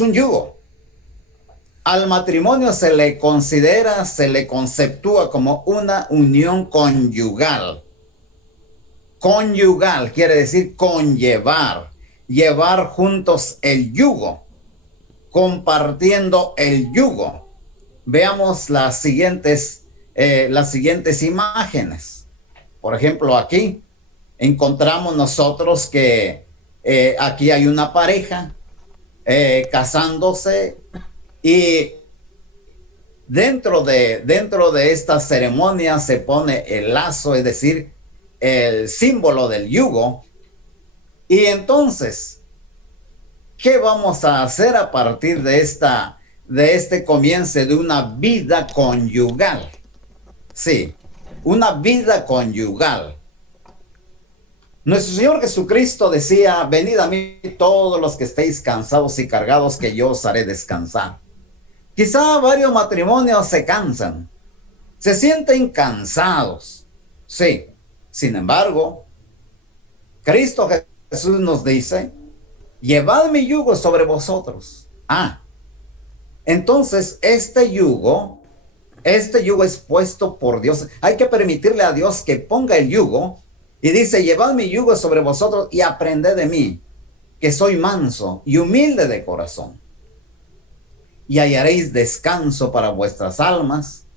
un yugo. Al matrimonio se le considera, se le conceptúa como una unión conyugal. Conyugal quiere decir conllevar, llevar juntos el yugo, compartiendo el yugo. Veamos las siguientes imágenes. Por ejemplo, aquí encontramos nosotros que aquí hay una pareja casándose y dentro de esta ceremonia se pone el lazo, es decir, el símbolo del yugo. Y entonces, ¿qué vamos a hacer a partir de este comienzo de una vida conyugal? Sí, una vida conyugal. Nuestro Señor Jesucristo decía: venid a mí todos los que estéis cansados y cargados, que yo os haré descansar. Quizá varios matrimonios se cansan, se sienten cansados. Sí, sin embargo, Cristo Jesús nos dice: llevad mi yugo sobre vosotros. Entonces este yugo es puesto por Dios. Hay que permitirle a Dios que ponga el yugo. Y dice: llevad mi yugo sobre vosotros y aprended de mí, que soy manso y humilde de corazón, y hallaréis descanso para vuestras almas,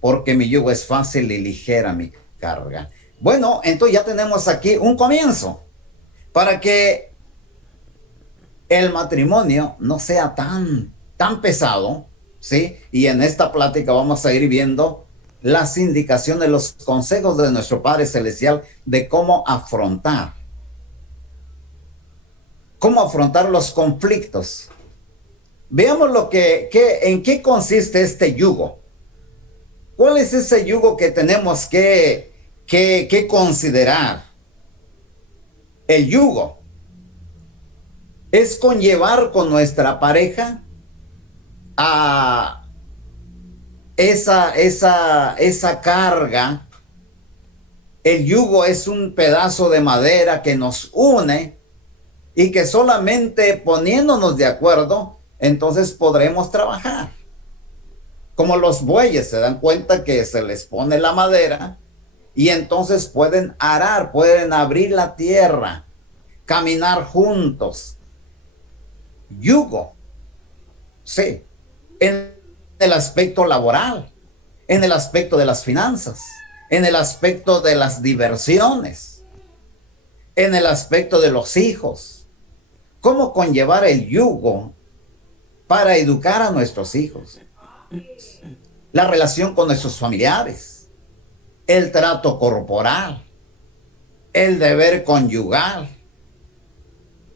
porque mi yugo es fácil y ligera mi carga. Bueno, entonces ya tenemos aquí un comienzo para que el matrimonio no sea tan pesado, ¿sí? Y en esta plática vamos a ir viendo las indicaciones, los consejos de nuestro Padre Celestial de cómo afrontar los conflictos. Veamos en qué consiste este yugo. ¿Cuál es ese yugo que tenemos que considerar? El yugo es conllevar con nuestra pareja a esa carga. El yugo es un pedazo de madera que nos une y que solamente poniéndonos de acuerdo, entonces podremos trabajar. Como los bueyes, se dan cuenta que se les pone la madera y entonces pueden arar, pueden abrir la tierra, caminar juntos. Yugo, sí, en el aspecto laboral, en el aspecto de las finanzas, en el aspecto de las diversiones, en el aspecto de los hijos. ¿Cómo conllevar el yugo para educar a nuestros hijos? La relación con nuestros familiares, el trato corporal, el deber conyugal,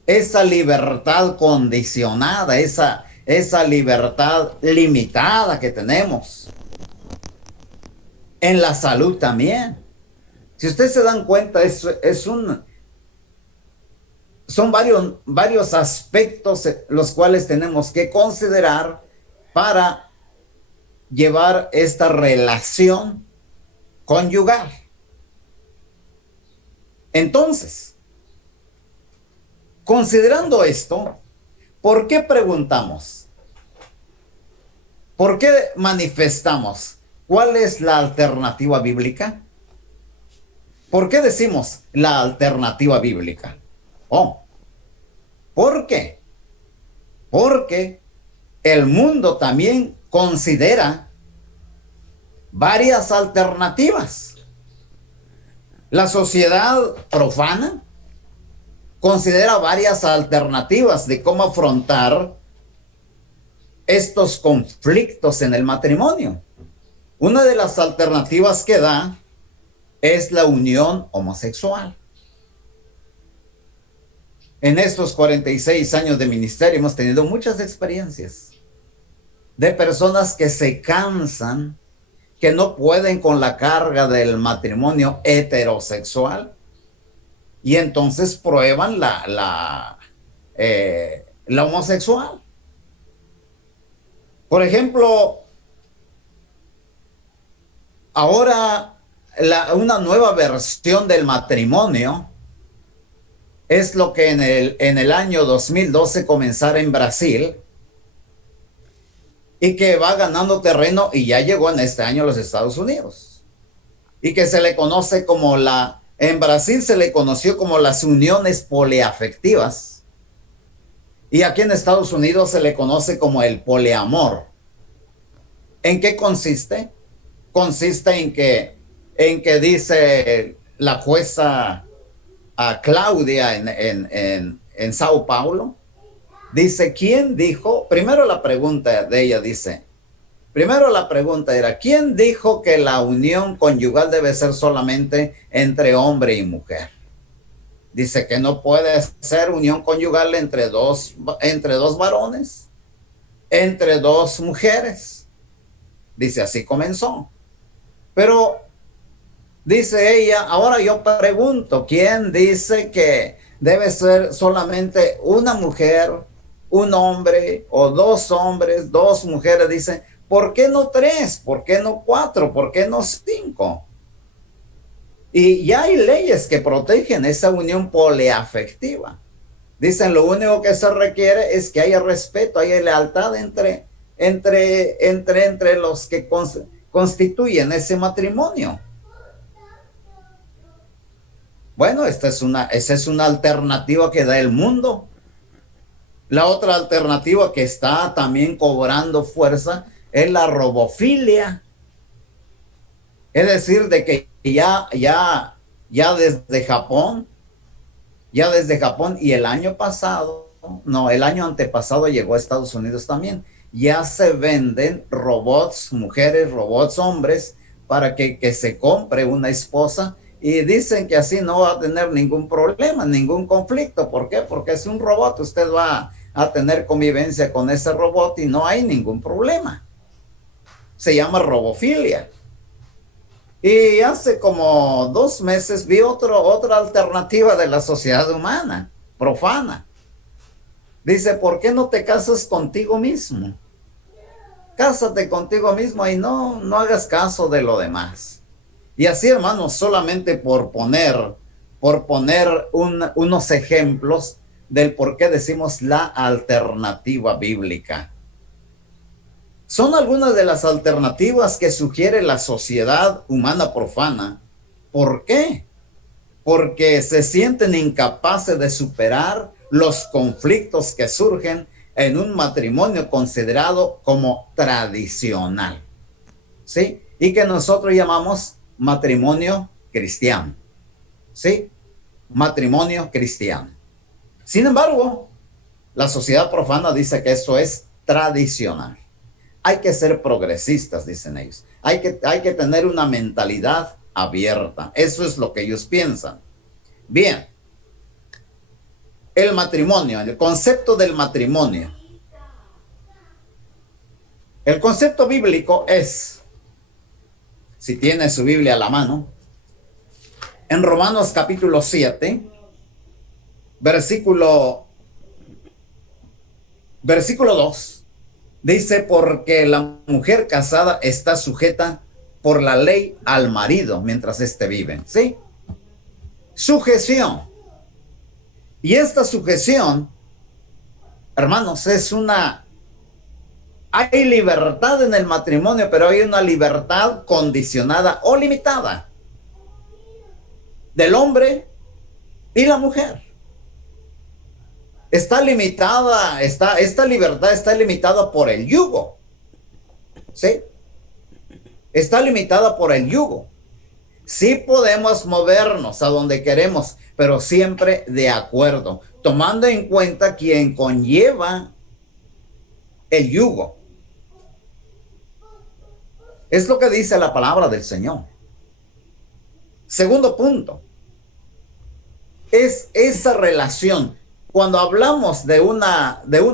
esa libertad condicionada, esa libertad limitada que tenemos. En la salud también. Si ustedes se dan cuenta, son varios aspectos los cuales tenemos que considerar para llevar esta relación conyugal. Entonces, considerando esto, ¿por qué preguntamos? ¿Por qué manifestamos? ¿Cuál es la alternativa bíblica? ¿Por qué decimos la alternativa bíblica? ¿Por qué? Porque el mundo también considera varias alternativas. La sociedad profana considera varias alternativas de cómo afrontar estos conflictos en el matrimonio. Una de las alternativas que da es la unión homosexual. En estos 46 años de ministerio hemos tenido muchas experiencias de personas que se cansan, que no pueden con la carga del matrimonio heterosexual y entonces prueban la homosexual. Por ejemplo, ahora una nueva versión del matrimonio es lo que en el año 2012 comenzara en Brasil, y que va ganando terreno y ya llegó en este año a los Estados Unidos. Y que se le conoce como en Brasil se le conoció como las uniones poliafectivas. Y aquí en Estados Unidos se le conoce como el poliamor. ¿En qué consiste? Consiste en que dice la jueza Claudia en Sao Paulo, dice, ¿quién dijo? Primero la pregunta de ella dice, primero la pregunta era, ¿quién dijo que la unión conyugal debe ser solamente entre hombre y mujer? Dice que no puede ser unión conyugal entre dos varones, entre dos mujeres. Dice, así comenzó. Pero dice ella, ahora yo pregunto, ¿quién dice que debe ser solamente una mujer, un hombre o dos hombres, dos mujeres? Dice, ¿por qué no tres? ¿Por qué no cuatro? ¿Por qué no cinco? Y ya hay leyes que protegen esa unión poliafectiva. Dicen, lo único que se requiere es que haya respeto, haya lealtad entre los que constituyen ese matrimonio. Bueno, esa es una alternativa que da el mundo. La otra alternativa que está también cobrando fuerza es la robofilia. Es decir, de que ya desde Japón y el año pasado, no, el año antepasado llegó a Estados Unidos también. Ya se venden robots, mujeres, robots, hombres, para que se compre una esposa. Y dicen que así no va a tener ningún problema, ningún conflicto. ¿Por qué? Porque es un robot. Usted va a tener convivencia con ese robot y no hay ningún problema. Se llama robofilia. Y hace como 2 meses vi otra alternativa de la sociedad humana, profana. Dice, ¿por qué no te casas contigo mismo? Cásate contigo mismo y no hagas caso de lo demás. Y así, hermanos, solamente por poner unos ejemplos del por qué decimos la alternativa bíblica. Son algunas de las alternativas que sugiere la sociedad humana profana. ¿Por qué? Porque se sienten incapaces de superar los conflictos que surgen en un matrimonio considerado como tradicional, ¿sí? Y que nosotros llamamos matrimonio cristiano, ¿sí? Matrimonio cristiano. Sin embargo, la sociedad profana dice que eso es tradicional. Hay que ser progresistas, dicen ellos. Hay que tener una mentalidad abierta. Eso es lo que ellos piensan. Bien, el matrimonio, el concepto del matrimonio. El concepto bíblico es, si tiene su Biblia a la mano, en Romanos capítulo 7, versículo 2, dice, porque la mujer casada está sujeta por la ley al marido mientras éste vive, ¿sí? Sujeción. Y esta sujeción, hermanos, hay libertad en el matrimonio, pero hay una libertad condicionada o limitada del hombre y la mujer. Esta libertad está limitada por el yugo, ¿sí? Está limitada por el yugo. Sí podemos movernos a donde queremos, pero siempre de acuerdo, tomando en cuenta quien conlleva el yugo. Es lo que dice la palabra del Señor. Segundo punto, es esa relación. Cuando hablamos de un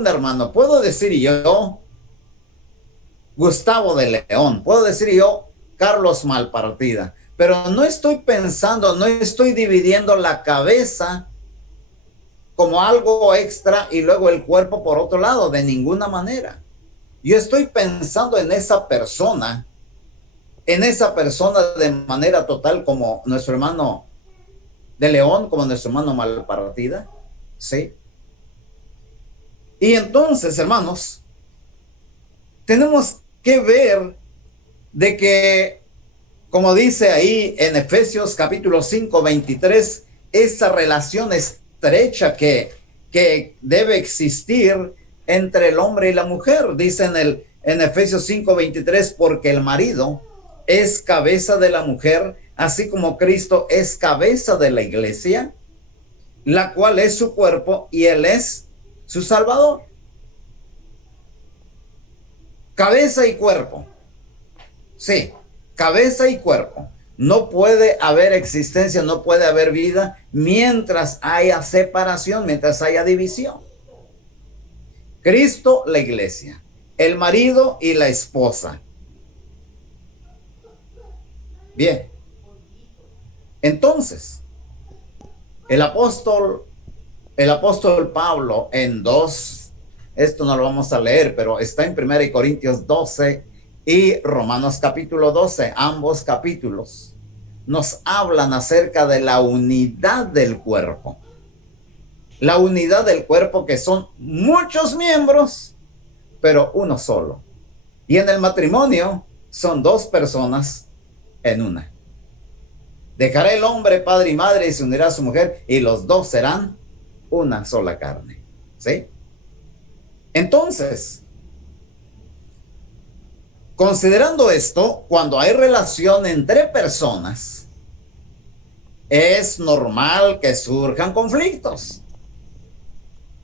hermano, puedo decir yo, Gustavo de León, puedo decir yo, Carlos Malpartida, pero no estoy pensando, no estoy dividiendo la cabeza como algo extra y luego el cuerpo por otro lado, de ninguna manera. Yo estoy pensando en esa persona de manera total, como nuestro hermano de León, como nuestro hermano Malpartida, ¿sí? Y entonces, hermanos, tenemos que ver de que, como dice ahí en Efesios capítulo 5, 23, esa relación estrecha que debe existir entre el hombre y la mujer. Dice en Efesios 5, 23, porque el marido es cabeza de la mujer, así como Cristo es cabeza de la iglesia, la cual es su cuerpo y él es su salvador. Cabeza y cuerpo. Sí, cabeza y cuerpo. No puede haber existencia, no puede haber vida mientras haya separación, mientras haya división. Cristo, la iglesia, el marido y la esposa. Bien, entonces, el apóstol Pablo esto no lo vamos a leer, pero está en 1 Corintios 12 y Romanos capítulo 12, ambos capítulos nos hablan acerca de la unidad del cuerpo. La unidad del cuerpo, que son muchos miembros, pero uno solo. Y en el matrimonio son dos personas en una. Dejará el hombre padre y madre y se unirá a su mujer, y los dos serán una sola carne. ¿Sí? Entonces, considerando esto, cuando hay relación entre personas, es normal que surjan conflictos.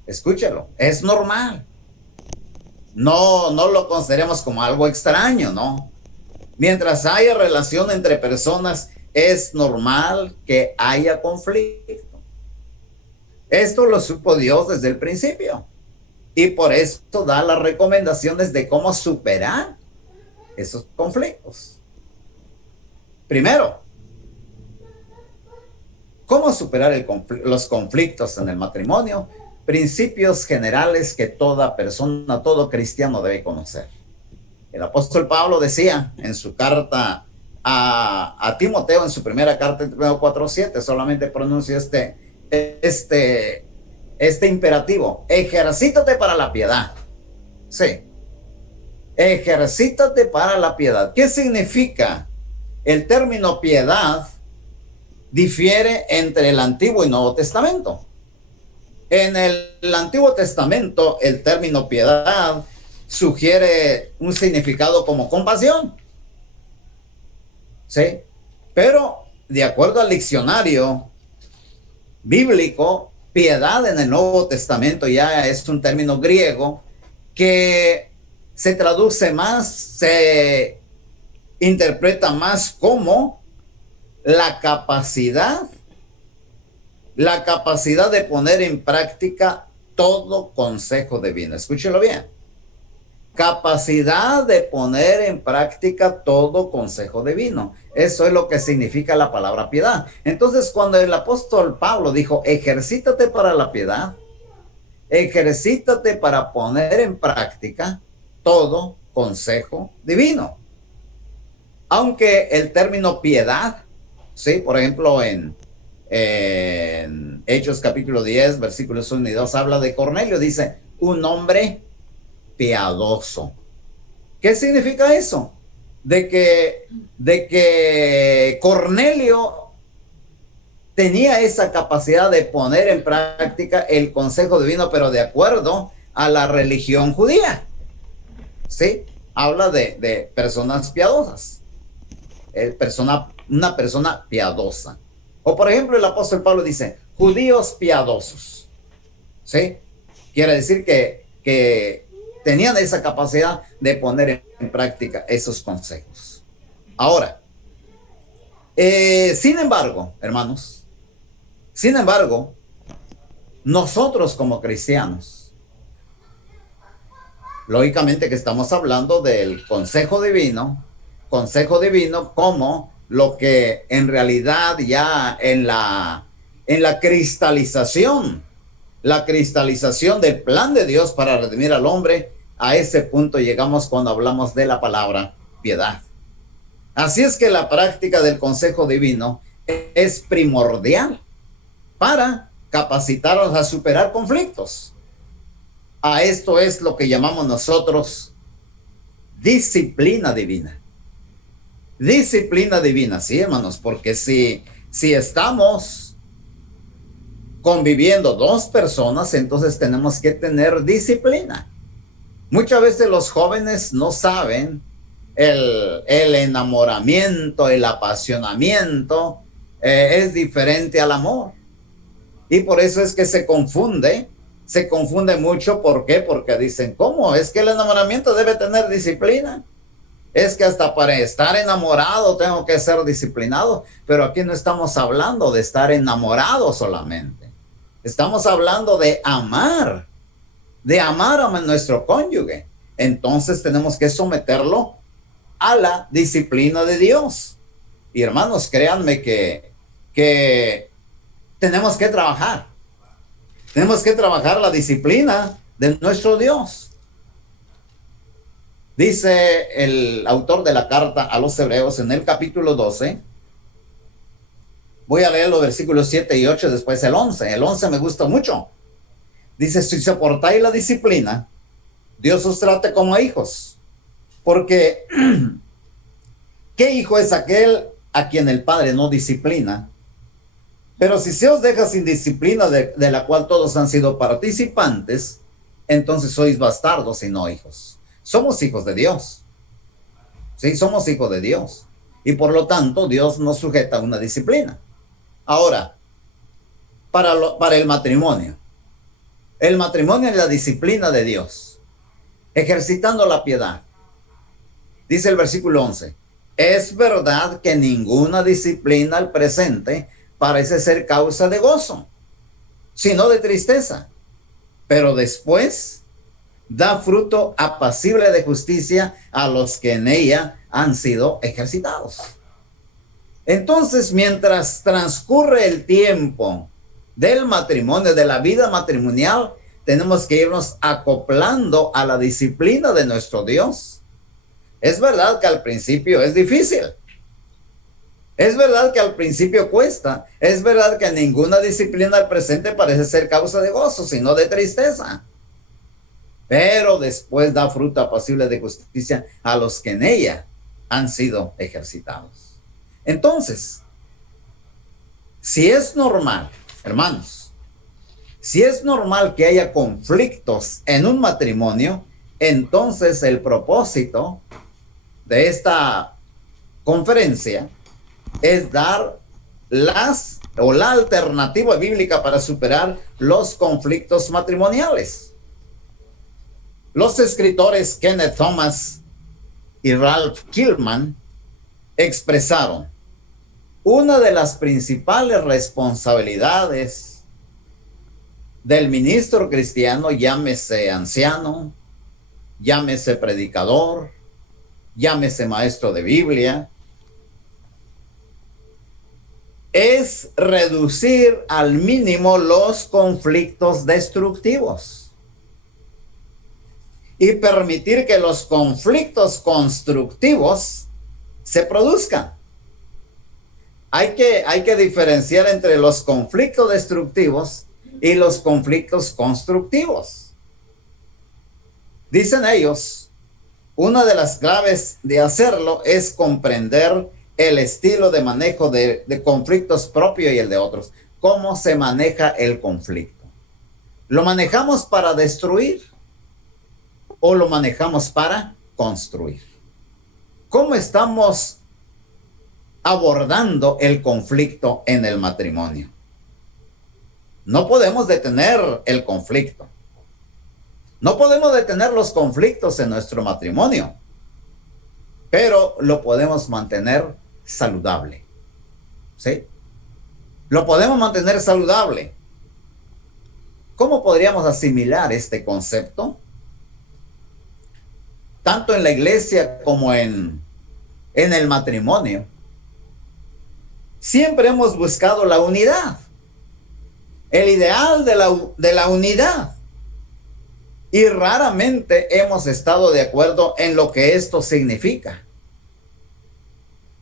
Escúchelo, es normal. No lo consideremos como algo extraño, ¿no? Mientras haya relación entre personas, es normal que haya conflicto. Esto lo supo Dios desde el principio. Y por esto da las recomendaciones de cómo superar esos conflictos. Primero, ¿cómo superar los conflictos en el matrimonio? Principios generales que toda persona, todo cristiano debe conocer. El apóstol Pablo decía en su carta a Timoteo, en su primera carta, en Timoteo 4:7, solamente pronuncio este imperativo: ejercítate para la piedad. Sí, ejercítate para la piedad. ¿Qué significa? El término piedad difiere entre el Antiguo y Nuevo Testamento. En el Antiguo Testamento, el término piedad sugiere un significado como compasión. ¿Sí? Pero, de acuerdo al diccionario bíblico, piedad en el Nuevo Testamento ya es un término griego que se traduce más, se interpreta más como la capacidad de poner en práctica todo consejo divino. Escúchelo bien. Capacidad de poner en práctica todo consejo divino. Eso es lo que significa la palabra piedad. Entonces, cuando el apóstol Pablo dijo, ejercítate para la piedad, ejercítate para poner en práctica todo consejo divino. Aunque el término piedad, ¿sí? Por ejemplo, en Hechos capítulo 10, versículos 1 y 2, habla de Cornelio, dice, un hombre piadoso. ¿Qué significa eso? De que Cornelio tenía esa capacidad de poner en práctica el consejo divino, pero de acuerdo a la religión judía. ¿Sí? Habla de personas piadosas. Una persona piadosa. O por ejemplo, el apóstol Pablo dice, judíos piadosos. ¿Sí? Quiere decir que tenían esa capacidad de poner en práctica esos consejos. Ahora, sin embargo, hermanos, nosotros como cristianos, lógicamente que estamos hablando del consejo divino como lo que en realidad ya en la cristalización del plan de Dios para redimir al hombre, a ese punto llegamos cuando hablamos de la palabra piedad. Así es que la práctica del consejo divino es primordial para capacitarnos a superar conflictos. A esto es lo que llamamos nosotros disciplina divina. Disciplina divina, sí, hermanos, porque si estamos conviviendo dos personas, entonces tenemos que tener disciplina. Muchas veces los jóvenes no saben el enamoramiento, el apasionamiento, es diferente al amor. Y por eso es que se confunde mucho. ¿Por qué? Porque dicen, ¿cómo? Es que el enamoramiento debe tener disciplina. Es que hasta para estar enamorado tengo que ser disciplinado. Pero aquí no estamos hablando de estar enamorado solamente. Estamos hablando de amar a nuestro cónyuge. Entonces tenemos que someterlo a la disciplina de Dios. Y hermanos, créanme que tenemos que trabajar. Tenemos que trabajar la disciplina de nuestro Dios. Dice el autor de la carta a los Hebreos en el capítulo 12. Voy a leer los versículos 7 y 8, después el 11. El 11 me gusta mucho. Dice, si soportáis la disciplina, Dios os trate como a hijos. Porque, ¿qué hijo es aquel a quien el Padre no disciplina? Pero si se os deja sin disciplina de la cual todos han sido participantes, entonces sois bastardos y no hijos. Somos hijos de Dios. Sí, somos hijos de Dios. Y por lo tanto, Dios nos sujeta a una disciplina. Ahora, para el matrimonio. El matrimonio es la disciplina de Dios. Ejercitando la piedad. Dice el versículo 11. Es verdad que ninguna disciplina al presente parece ser causa de gozo, sino de tristeza. Pero después da fruto apacible de justicia a los que en ella han sido ejercitados. Entonces, mientras transcurre el tiempo del matrimonio, de la vida matrimonial, tenemos que irnos acoplando a la disciplina de nuestro Dios. Es verdad que al principio es difícil. Es verdad que al principio cuesta. Es verdad que ninguna disciplina al presente parece ser causa de gozo, sino de tristeza. Pero después da fruto apacible de justicia a los que en ella han sido ejercitados. Entonces, si es normal, hermanos, si es normal que haya conflictos en un matrimonio, entonces el propósito de esta conferencia es dar la alternativa bíblica para superar los conflictos matrimoniales. Los escritores Kenneth Thomas y Ralph Killman expresaron: una de las principales responsabilidades del ministro cristiano, llámese anciano, llámese predicador, llámese maestro de Biblia, es reducir al mínimo los conflictos destructivos y permitir que los conflictos constructivos se produzcan. Hay que diferenciar entre los conflictos destructivos y los conflictos constructivos. Dicen ellos, una de las claves de hacerlo es comprender el estilo de manejo de conflictos propio y el de otros. ¿Cómo se maneja el conflicto? ¿Lo manejamos para destruir o lo manejamos para construir? ¿Cómo estamos abordando el conflicto en el matrimonio? No podemos detener el conflicto. No podemos detener los conflictos en nuestro matrimonio, pero lo podemos mantener saludable. ¿Sí? Lo podemos mantener saludable. ¿Cómo podríamos asimilar este concepto? Tanto en la iglesia como en el matrimonio. Siempre hemos buscado la unidad. El ideal de la unidad. Y raramente hemos estado de acuerdo en lo que esto significa.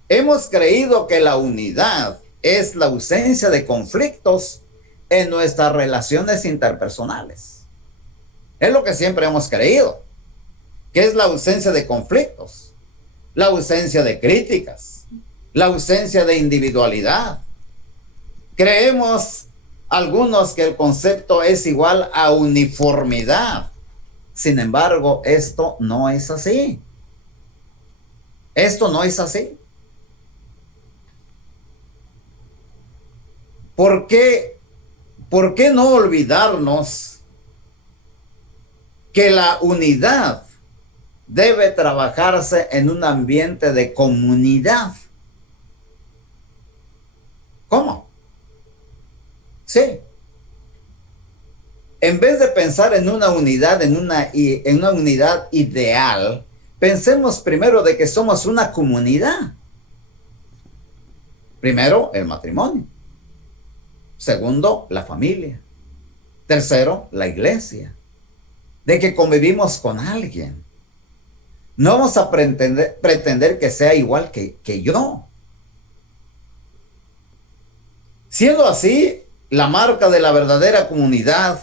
Hemos creído que la unidad es la ausencia de conflictos en nuestras relaciones interpersonales. Es lo que siempre hemos creído. ¿Qué es la ausencia de conflictos? La ausencia de críticas, la ausencia de individualidad. Creemos algunos que el concepto es igual a uniformidad. Sin embargo, esto no es así. Esto no es así. ¿Por qué no olvidarnos que la unidad debe trabajarse en un ambiente de comunidad? ¿Cómo? Sí. En vez de pensar en una unidad, en una unidad ideal, pensemos primero de que somos una comunidad. Primero, el matrimonio. Segundo, la familia. Tercero, la iglesia. De que convivimos con alguien. No vamos a pretender que sea igual que yo. Siendo así, la marca de la verdadera comunidad,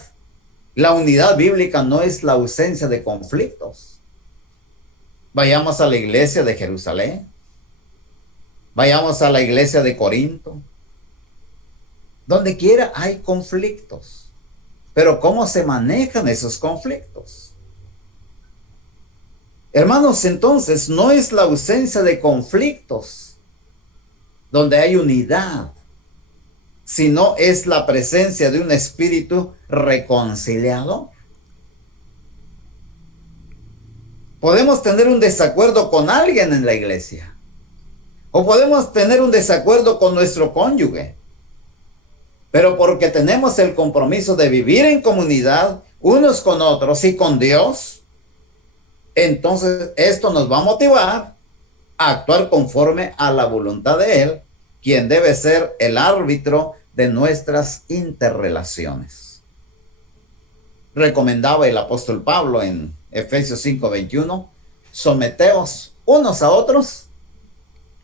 la unidad bíblica, no es la ausencia de conflictos. Vayamos a la iglesia de Jerusalén. Vayamos a la iglesia de Corinto. Donde quiera hay conflictos. Pero ¿cómo se manejan esos conflictos? Hermanos, entonces no es la ausencia de conflictos donde hay unidad, sino es la presencia de un espíritu reconciliador. Podemos tener un desacuerdo con alguien en la iglesia, o podemos tener un desacuerdo con nuestro cónyuge, pero porque tenemos el compromiso de vivir en comunidad unos con otros y con Dios, entonces esto nos va a motivar a actuar conforme a la voluntad de Él, quien debe ser el árbitro de nuestras interrelaciones. Recomendaba el apóstol Pablo en Efesios 5:21, someteos unos a otros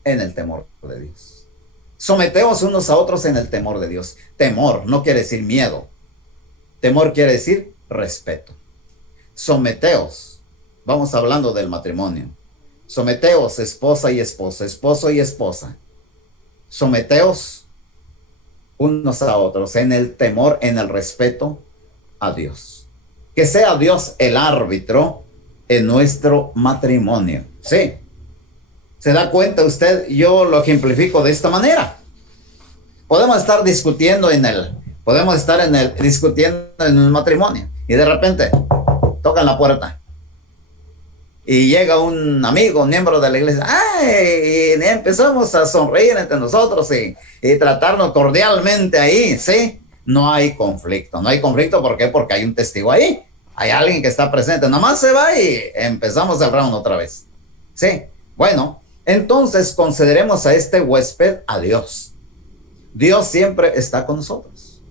en el temor de Dios. Someteos unos a otros en el temor de Dios. Temor no quiere decir miedo. Temor quiere decir respeto. Someteos. Vamos hablando del matrimonio. Someteos, esposa y esposa, esposo y esposa. Someteos unos a otros en el temor, en el respeto a Dios. Que sea Dios el árbitro en nuestro matrimonio. Sí. ¿Se da cuenta usted? Yo lo ejemplifico de esta manera. Podemos estar discutiendo discutiendo en un matrimonio y de repente tocan la puerta y llega un amigo, un miembro de la iglesia. ¡Ay! Y empezamos a sonreír entre nosotros y tratarnos cordialmente ahí, ¿sí? No hay conflicto. No hay conflicto, ¿por qué? Porque hay un testigo ahí. Hay alguien que está presente. Nomás se va y empezamos el round otra vez. ¿Sí? Bueno, entonces consideremos a este huésped a Dios. Dios siempre está con nosotros.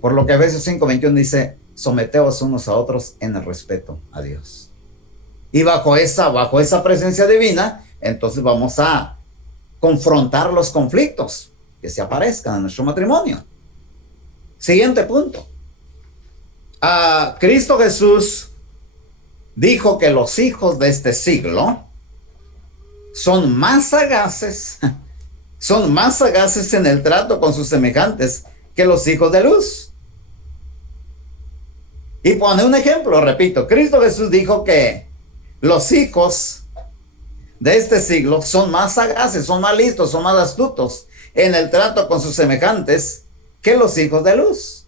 Por lo que Efesios 5:21 dice, someteos unos a otros en el respeto a Dios. Y bajo esa presencia divina, entonces vamos a confrontar los conflictos que se aparezcan en nuestro matrimonio. Siguiente punto. Cristo Jesús dijo que los hijos de este siglo son más sagaces en el trato con sus semejantes que los hijos de luz. Y pone un ejemplo, repito, Cristo Jesús dijo que los hijos de este siglo son más sagaces, son más listos, son más astutos en el trato con sus semejantes que los hijos de luz.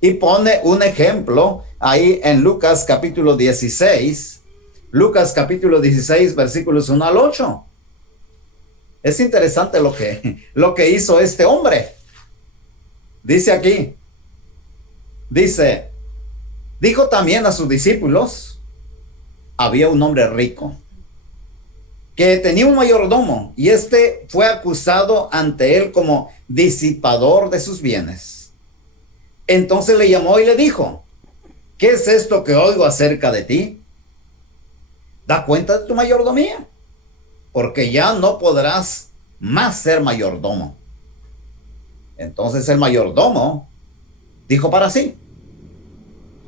Y pone un ejemplo ahí en Lucas capítulo 16, versículos 1 al 8. Es interesante lo que hizo este hombre. Dice aquí, dijo también a sus discípulos, había un hombre rico que tenía un mayordomo y este fue acusado ante él como disipador de sus bienes. Entonces le llamó y le dijo, ¿qué es esto que oigo acerca de ti? Da cuenta de tu mayordomía, porque ya no podrás más ser mayordomo. Entonces el mayordomo dijo para sí,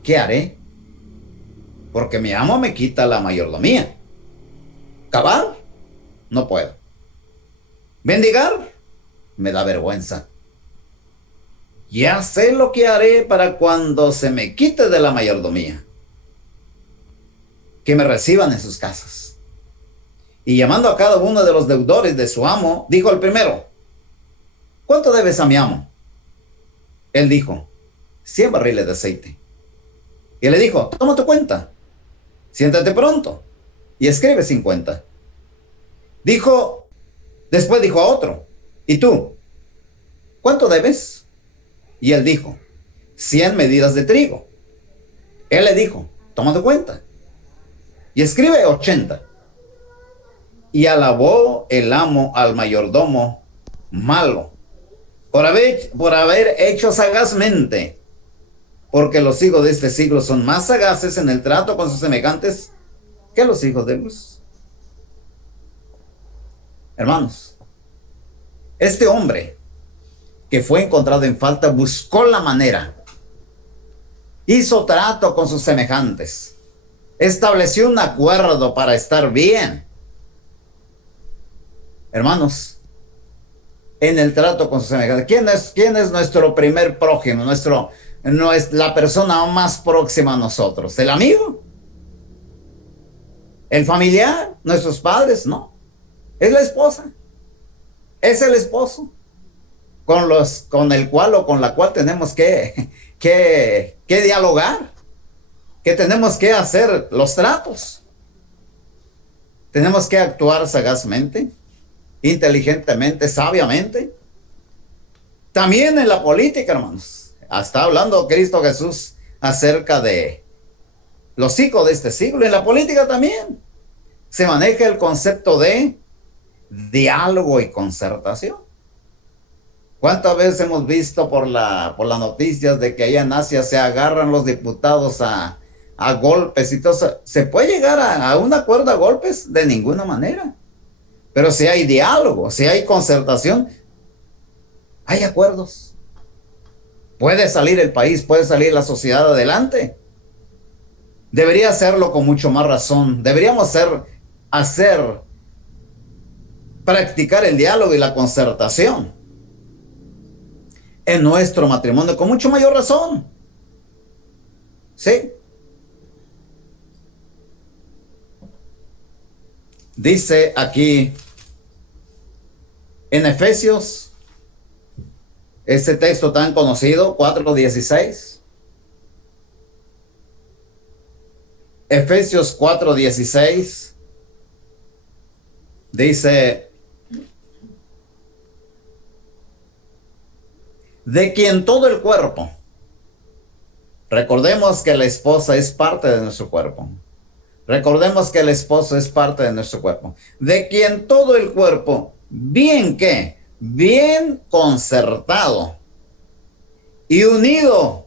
¿qué haré? porque mi amo me quita la mayordomía. Cavar, no puedo. Mendigar, me da vergüenza. Ya sé lo que haré para cuando se me quite de la mayordomía, que me reciban en sus casas. Y llamando a cada uno de los deudores de su amo, dijo el primero: ¿cuánto debes a mi amo? Él dijo: 100 barriles de aceite. Y le dijo: toma tu cuenta, siéntate pronto y escribe 50. Después dijo a otro: ¿y tú? ¿Cuánto debes? Y él dijo: 100 medidas de trigo. Él le dijo: toma tu cuenta y escribe 80. Y alabó el amo al mayordomo malo por haber hecho sagazmente, porque los hijos de este siglo son más sagaces en el trato con sus semejantes que los hijos de luz. Hermanos, este hombre que fue encontrado en falta buscó la manera, hizo trato con sus semejantes, estableció un acuerdo para estar bien. Hermanos, en el trato con sus semejantes, ¿quién es nuestro primer prójimo? No es la persona más próxima a nosotros. ¿El amigo? ¿El familiar? ¿Nuestros padres? No. Es la esposa. Es el esposo con el cual o con la cual tenemos que dialogar, que tenemos que hacer los tratos. Tenemos que actuar sagazmente, inteligentemente, sabiamente. También en la política, hermanos. Está hablando Cristo Jesús acerca de los hijos de este siglo. En la política también se maneja el concepto de diálogo y concertación. ¿Cuántas veces hemos visto por las noticias de que allá en Asia se agarran los diputados a golpes y todo eso? ¿Se puede llegar a un acuerdo a golpes? De ninguna manera. Pero si hay diálogo, si hay concertación, hay acuerdos. Puede salir el país, puede salir la sociedad adelante. Debería hacerlo con mucho más razón. Deberíamos practicar el diálogo y la concertación en nuestro matrimonio con mucho mayor razón. ¿Sí? Dice aquí en Efesios, este texto tan conocido, 4:16. Efesios 4:16 dice: de quien todo el cuerpo, recordemos que la esposa es parte de nuestro cuerpo. Recordemos que el esposo es parte de nuestro cuerpo. De quien todo el cuerpo, bien concertado y unido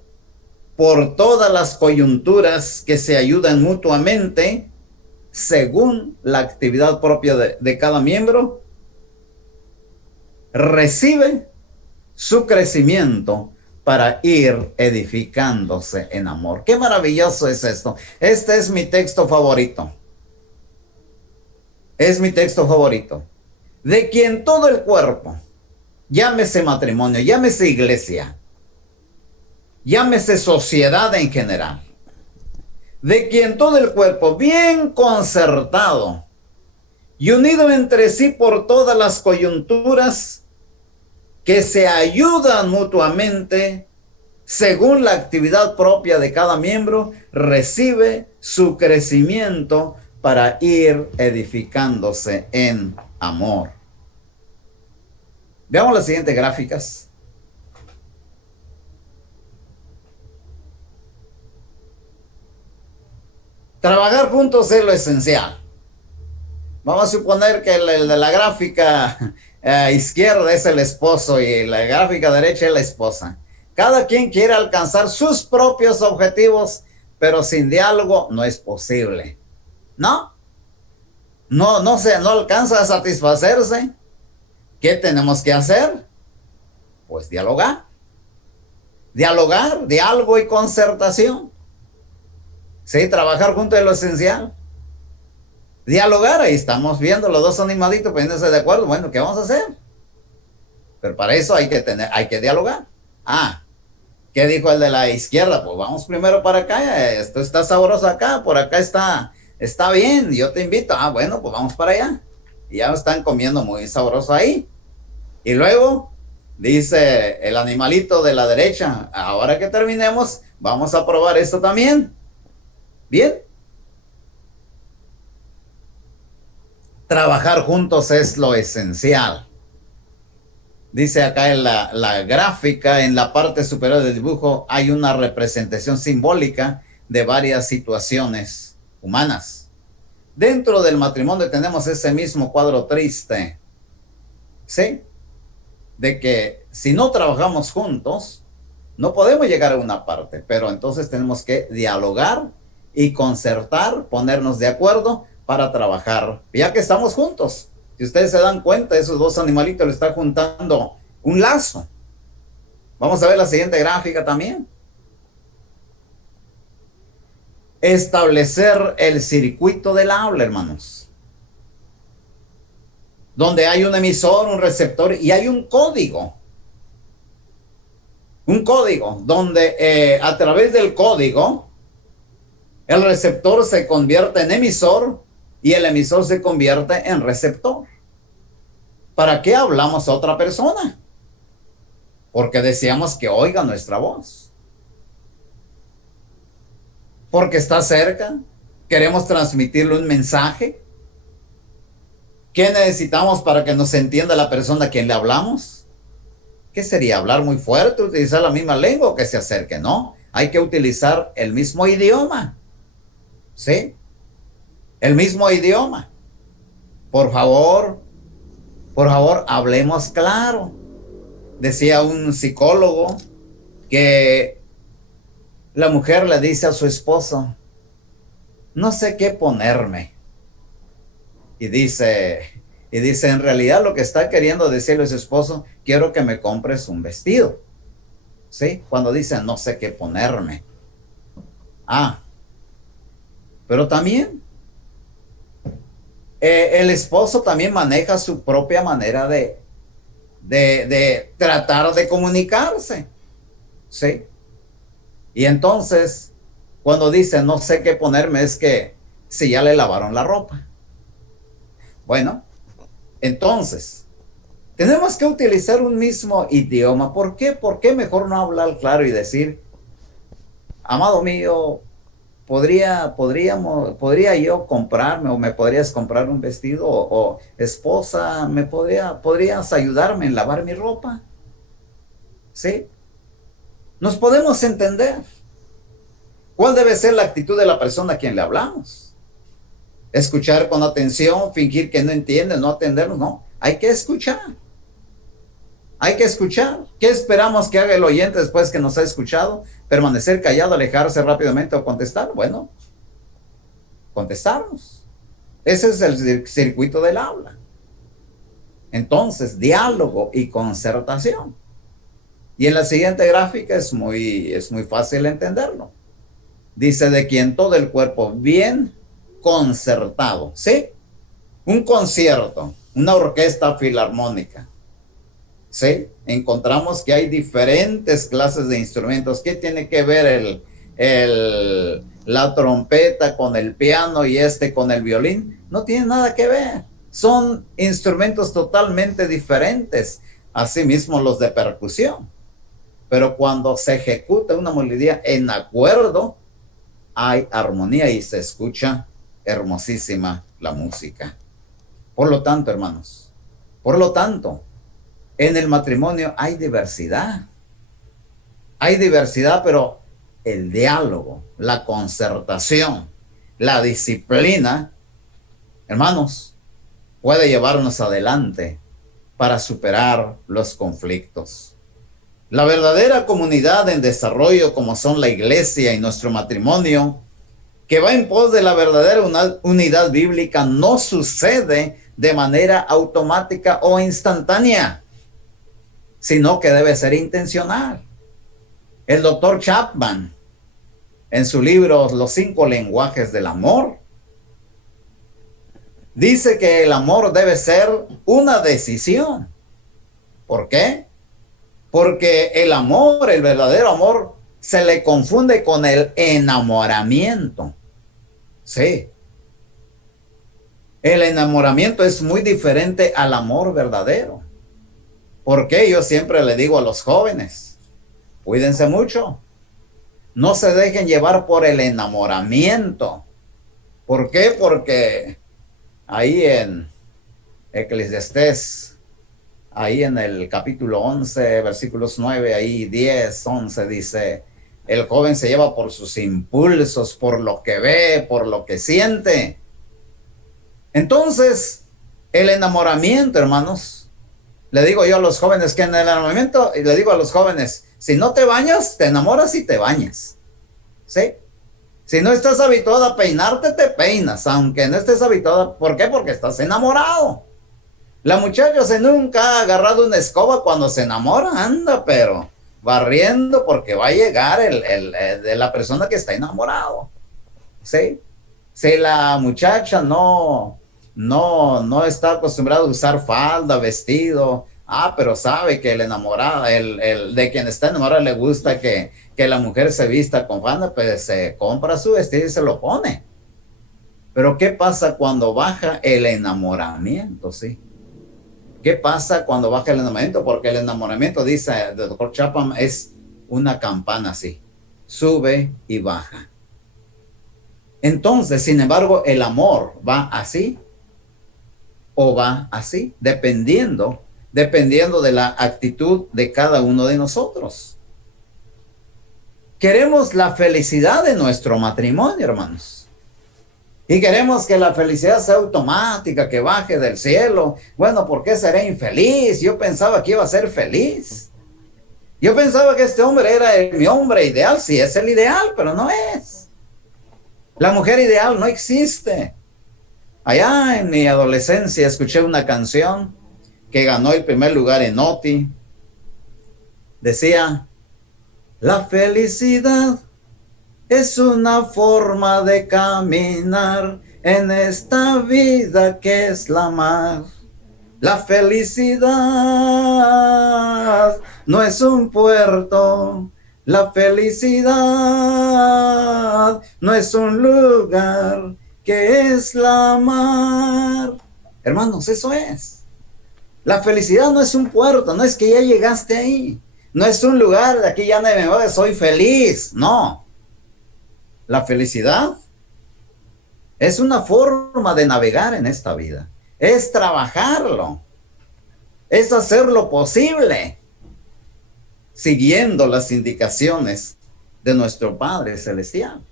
por todas las coyunturas que se ayudan mutuamente según la actividad propia de cada miembro, recibe su crecimiento para ir edificándose en amor. Qué maravilloso es esto. Este es mi texto favorito. Es mi texto favorito. De quien todo el cuerpo, llámese matrimonio, llámese iglesia, llámese sociedad en general, de quien todo el cuerpo, bien concertado y unido entre sí por todas las coyunturas que se ayudan mutuamente según la actividad propia de cada miembro, recibe su crecimiento para ir edificándose en amor. Veamos las siguientes gráficas. Trabajar juntos es lo esencial. Vamos a suponer que el de la gráfica izquierda es el esposo y la gráfica derecha es la esposa. Cada quien quiere alcanzar sus propios objetivos, pero sin diálogo no es posible. No alcanza a satisfacerse. ¿Qué tenemos que hacer? Pues dialogar. Dialogar, diálogo y concertación. Sí, trabajar juntos es lo esencial. Dialogar, ahí estamos viendo los dos animalitos poniéndose de acuerdo. Bueno, ¿qué vamos a hacer? Pero para eso hay que dialogar. Ah, ¿qué dijo el de la izquierda? Pues vamos primero para acá, esto está sabroso acá, por acá está bien, yo te invito. Ah, bueno, pues vamos para allá. Y ya están comiendo muy sabroso ahí. Y luego dice el animalito de la derecha, ahora que terminemos, vamos a probar esto también. Bien. Trabajar juntos es lo esencial. Dice acá en la gráfica, en la parte superior del dibujo, hay una representación simbólica de varias situaciones humanas. Dentro del matrimonio tenemos ese mismo cuadro triste, ¿sí? De que si no trabajamos juntos, no podemos llegar a una parte, pero entonces tenemos que dialogar y concertar, ponernos de acuerdo para trabajar, ya que estamos juntos. Si ustedes se dan cuenta, esos dos animalitos le están juntando un lazo. Vamos a ver la siguiente gráfica también. Establecer el circuito del habla, hermanos. Donde hay un emisor, un receptor y hay un código. Un código donde a través del código el receptor se convierte en emisor y el emisor se convierte en receptor. ¿Para qué hablamos a otra persona? Porque deseamos que oiga nuestra voz. Porque está cerca. Queremos transmitirle un mensaje. ¿Qué necesitamos para que nos entienda la persona a quien le hablamos? ¿Qué sería? ¿Hablar muy fuerte? ¿Utilizar la misma lengua o que se acerque? No, hay que utilizar el mismo idioma. ¿Sí? El mismo idioma. Por favor, hablemos claro. Decía un psicólogo que la mujer le dice a su esposo, no sé qué ponerme. Y dice, en realidad lo que está queriendo decirle a su esposo, quiero que me compres un vestido. ¿Sí? Cuando dice, no sé qué ponerme. Ah, pero también el esposo también maneja su propia manera de tratar de comunicarse. ¿Sí? Y entonces, cuando dice no sé qué ponerme, es que si ya le lavaron la ropa. Bueno, entonces, tenemos que utilizar un mismo idioma. ¿Por qué? ¿Por qué mejor no hablar claro y decir, amado mío, podría yo comprarme o me podrías comprar un vestido o esposa, podrías ayudarme en lavar mi ropa? ¿Sí? Nos podemos entender. ¿Cuál debe ser la actitud de la persona a quien le hablamos? Escuchar con atención, fingir que no entiende, no atendernos, no. Hay que escuchar. Hay que escuchar. ¿Qué esperamos que haga el oyente después que nos ha escuchado? Permanecer callado, alejarse rápidamente o contestar. Bueno, contestarnos. Ese es el circuito del habla. Entonces, diálogo y concertación. Y en la siguiente gráfica es muy fácil entenderlo. Dice, de quien todo el cuerpo bien concertado. ¿Sí? Un concierto, una orquesta filarmónica. ¿Sí? Encontramos que hay diferentes clases de instrumentos. ¿Qué tiene que ver la trompeta con el piano y con el violín? No tiene nada que ver. Son instrumentos totalmente diferentes. Asimismo los de percusión. Pero cuando se ejecuta una melodía en acuerdo, hay armonía y se escucha hermosísima la música. Por lo tanto, hermanos, en el matrimonio hay diversidad. Hay diversidad, pero el diálogo, la concertación, la disciplina, hermanos, puede llevarnos adelante para superar los conflictos. La verdadera comunidad en desarrollo, como son la iglesia y nuestro matrimonio, que va en pos de la verdadera unidad bíblica, no sucede de manera automática o instantánea, sino que debe ser intencional. El doctor Chapman en su libro Los 5 lenguajes del amor, dice que el amor debe ser una decisión. ¿Por qué? Porque el amor, el verdadero amor, se le confunde con el enamoramiento. Sí. El enamoramiento es muy diferente al amor verdadero. ¿Por qué? Yo siempre le digo a los jóvenes, cuídense mucho. No se dejen llevar por el enamoramiento. ¿Por qué? Porque ahí en Eclesiastés, ahí en el capítulo 11, versículos 9, ahí 10, 11, dice, el joven se lleva por sus impulsos, por lo que ve, por lo que siente. Entonces, el enamoramiento, hermanos, le digo yo a los jóvenes que en el enamoramiento, y le digo a los jóvenes, si no te bañas, te enamoras y te bañas. ¿Sí? Si no estás habituado a peinarte, te peinas, aunque no estés habituado. ¿Por qué? Porque estás enamorado. La muchacha se nunca ha agarrado una escoba cuando se enamora, anda, pero barriendo porque va a llegar de la persona que está enamorado. ¿Sí? Si la muchacha no está acostumbrada a usar falda, vestido, pero sabe que el enamorado, el de quien está enamorado le gusta que la mujer se vista con falda, pues se compra su vestido y se lo pone. Pero ¿qué pasa cuando baja el enamoramiento? ¿Sí? ¿Qué pasa cuando baja el enamoramiento? Porque el enamoramiento, dice el doctor Chapman, es una campana así, sube y baja. Entonces, sin embargo, el amor va así o va así, dependiendo de la actitud de cada uno de nosotros. Queremos la felicidad de nuestro matrimonio, hermanos. Y queremos que la felicidad sea automática, que baje del cielo. Bueno, ¿por qué seré infeliz? Yo pensaba que iba a ser feliz. Yo pensaba que este hombre era mi hombre ideal. Sí, es el ideal, pero no es. La mujer ideal no existe. Allá en mi adolescencia escuché una canción que ganó el primer lugar en OTI. Decía, la felicidad es una forma de caminar en esta vida que es la mar. La felicidad no es un puerto. La felicidad no es un lugar, que es la mar. Hermanos, eso es. La felicidad no es un puerto, no es que ya llegaste ahí. No es un lugar, de aquí ya no me voy, soy feliz. No. La felicidad es una forma de navegar en esta vida. Es trabajarlo. Es hacer lo posible, siguiendo las indicaciones de nuestro Padre Celestial.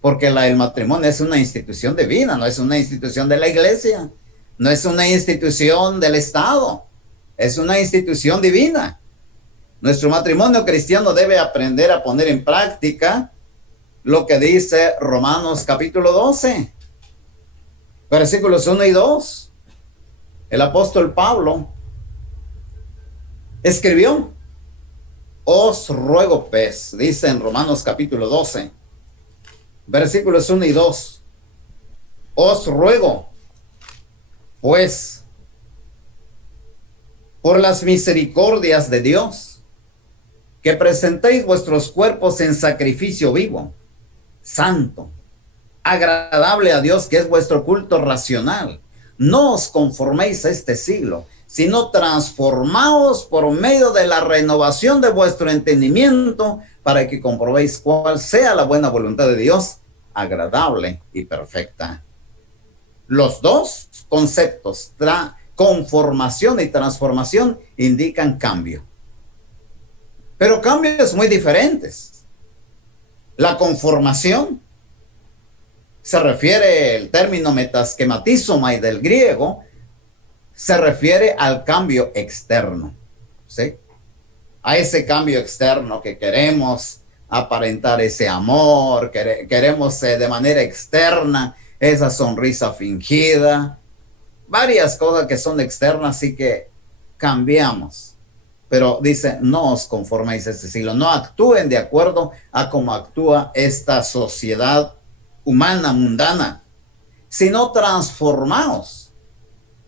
Porque el matrimonio es una institución divina, no es una institución de la iglesia, no es una institución del Estado, es una institución divina. Nuestro matrimonio cristiano debe aprender a poner en práctica lo que dice Romanos capítulo 12, versículos 1 y 2. El apóstol Pablo escribió, os ruego pues, dice en Romanos capítulo 12, versículos 1 y 2, os ruego pues, por las misericordias de Dios, que presentéis vuestros cuerpos en sacrificio vivo, santo, agradable a Dios, que es vuestro culto racional. No os conforméis a este siglo, sino transformaos por medio de la renovación de vuestro entendimiento, para que comprobéis cuál sea la buena voluntad de Dios, agradable y perfecta. Los dos conceptos, conformación y transformación, indican cambio. Pero cambios muy diferentes. La conformación se refiere, el término metasquematizomai del griego, se refiere al cambio externo, ¿sí? A ese cambio externo que queremos aparentar ese amor, queremos de manera externa esa sonrisa fingida, varias cosas que son externas y que cambiamos. Pero dice, no os conforméis a este siglo, no actúen de acuerdo a cómo actúa esta sociedad humana, mundana, sino transformaos.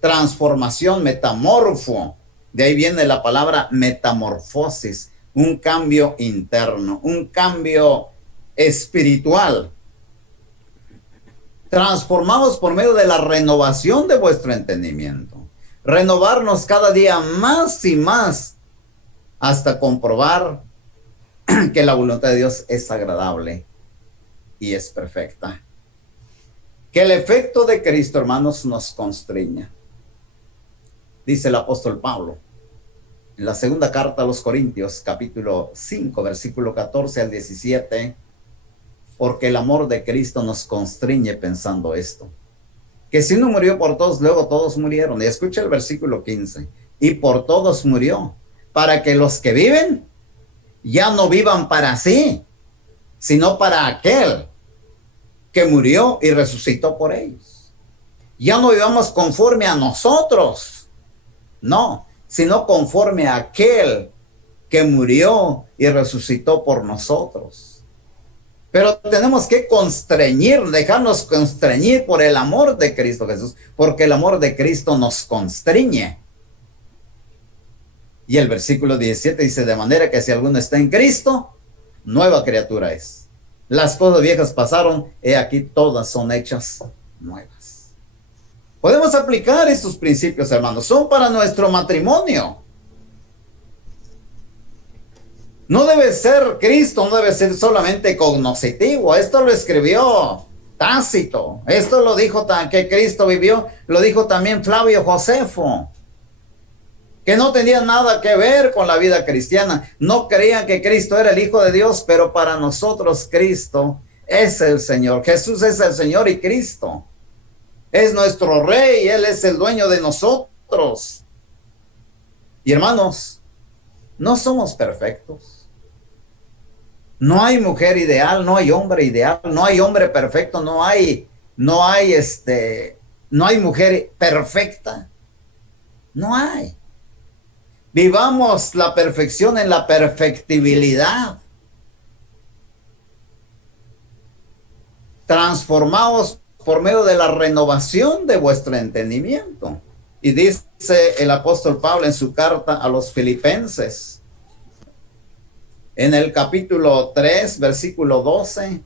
Transformación, metamorfo. De ahí viene la palabra metamorfosis, un cambio interno, un cambio espiritual. Transformados por medio de la renovación de vuestro entendimiento. Renovarnos cada día más y más hasta comprobar que la voluntad de Dios es agradable y es perfecta. Que el efecto de Cristo, hermanos, nos constriña. Dice el apóstol Pablo en la segunda carta a los Corintios, capítulo 5, versículo 14 al 17, porque el amor de Cristo nos constriñe pensando esto, que si uno murió por todos, luego todos murieron. Y escucha el versículo 15, y por todos murió, para que los que viven ya no vivan para sí, sino para aquel que murió y resucitó por ellos. Ya no vivamos conforme a nosotros, no, sino conforme a aquel que murió y resucitó por nosotros. Pero tenemos que dejarnos constreñir por el amor de Cristo Jesús, porque el amor de Cristo nos constriñe. Y el versículo 17 dice, de manera que si alguno está en Cristo, nueva criatura es. Las cosas viejas pasaron, he aquí todas son hechas nuevas. Podemos aplicar estos principios, hermanos, son para nuestro matrimonio. No debe ser Cristo, no debe ser solamente cognoscitivo. Esto lo escribió Tácito. Esto lo dijo que Cristo vivió, lo dijo también Flavio Josefo, que no tenía nada que ver con la vida cristiana. No creían que Cristo era el Hijo de Dios, pero para nosotros Cristo es el Señor. Jesús es el Señor y Cristo es nuestro Rey. Él es el dueño de nosotros. Y hermanos, no somos perfectos. No hay mujer ideal, no hay hombre ideal, no hay hombre perfecto, no hay mujer perfecta. No hay. Vivamos la perfección en la perfectibilidad. Transformaos por medio de la renovación de vuestro entendimiento. Y dice el apóstol Pablo en su carta a los Filipenses, en el capítulo 3, versículo 12,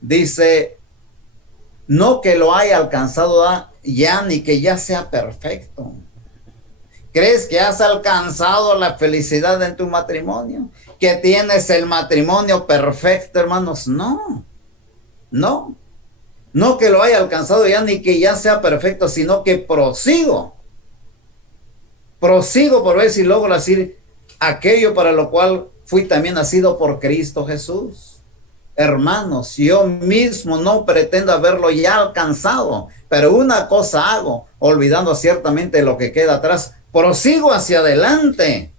dice, no que lo haya alcanzado ya, ni que ya sea perfecto. ¿Crees que has alcanzado la felicidad en tu matrimonio? ¿Que tienes el matrimonio perfecto, hermanos? No, no. No que lo haya alcanzado ya, ni que ya sea perfecto, sino que prosigo por ver si logro decir aquello para lo cual fui también nacido por Cristo Jesús. Hermanos, yo mismo no pretendo haberlo ya alcanzado, pero una cosa hago, olvidando ciertamente lo que queda atrás, prosigo hacia adelante.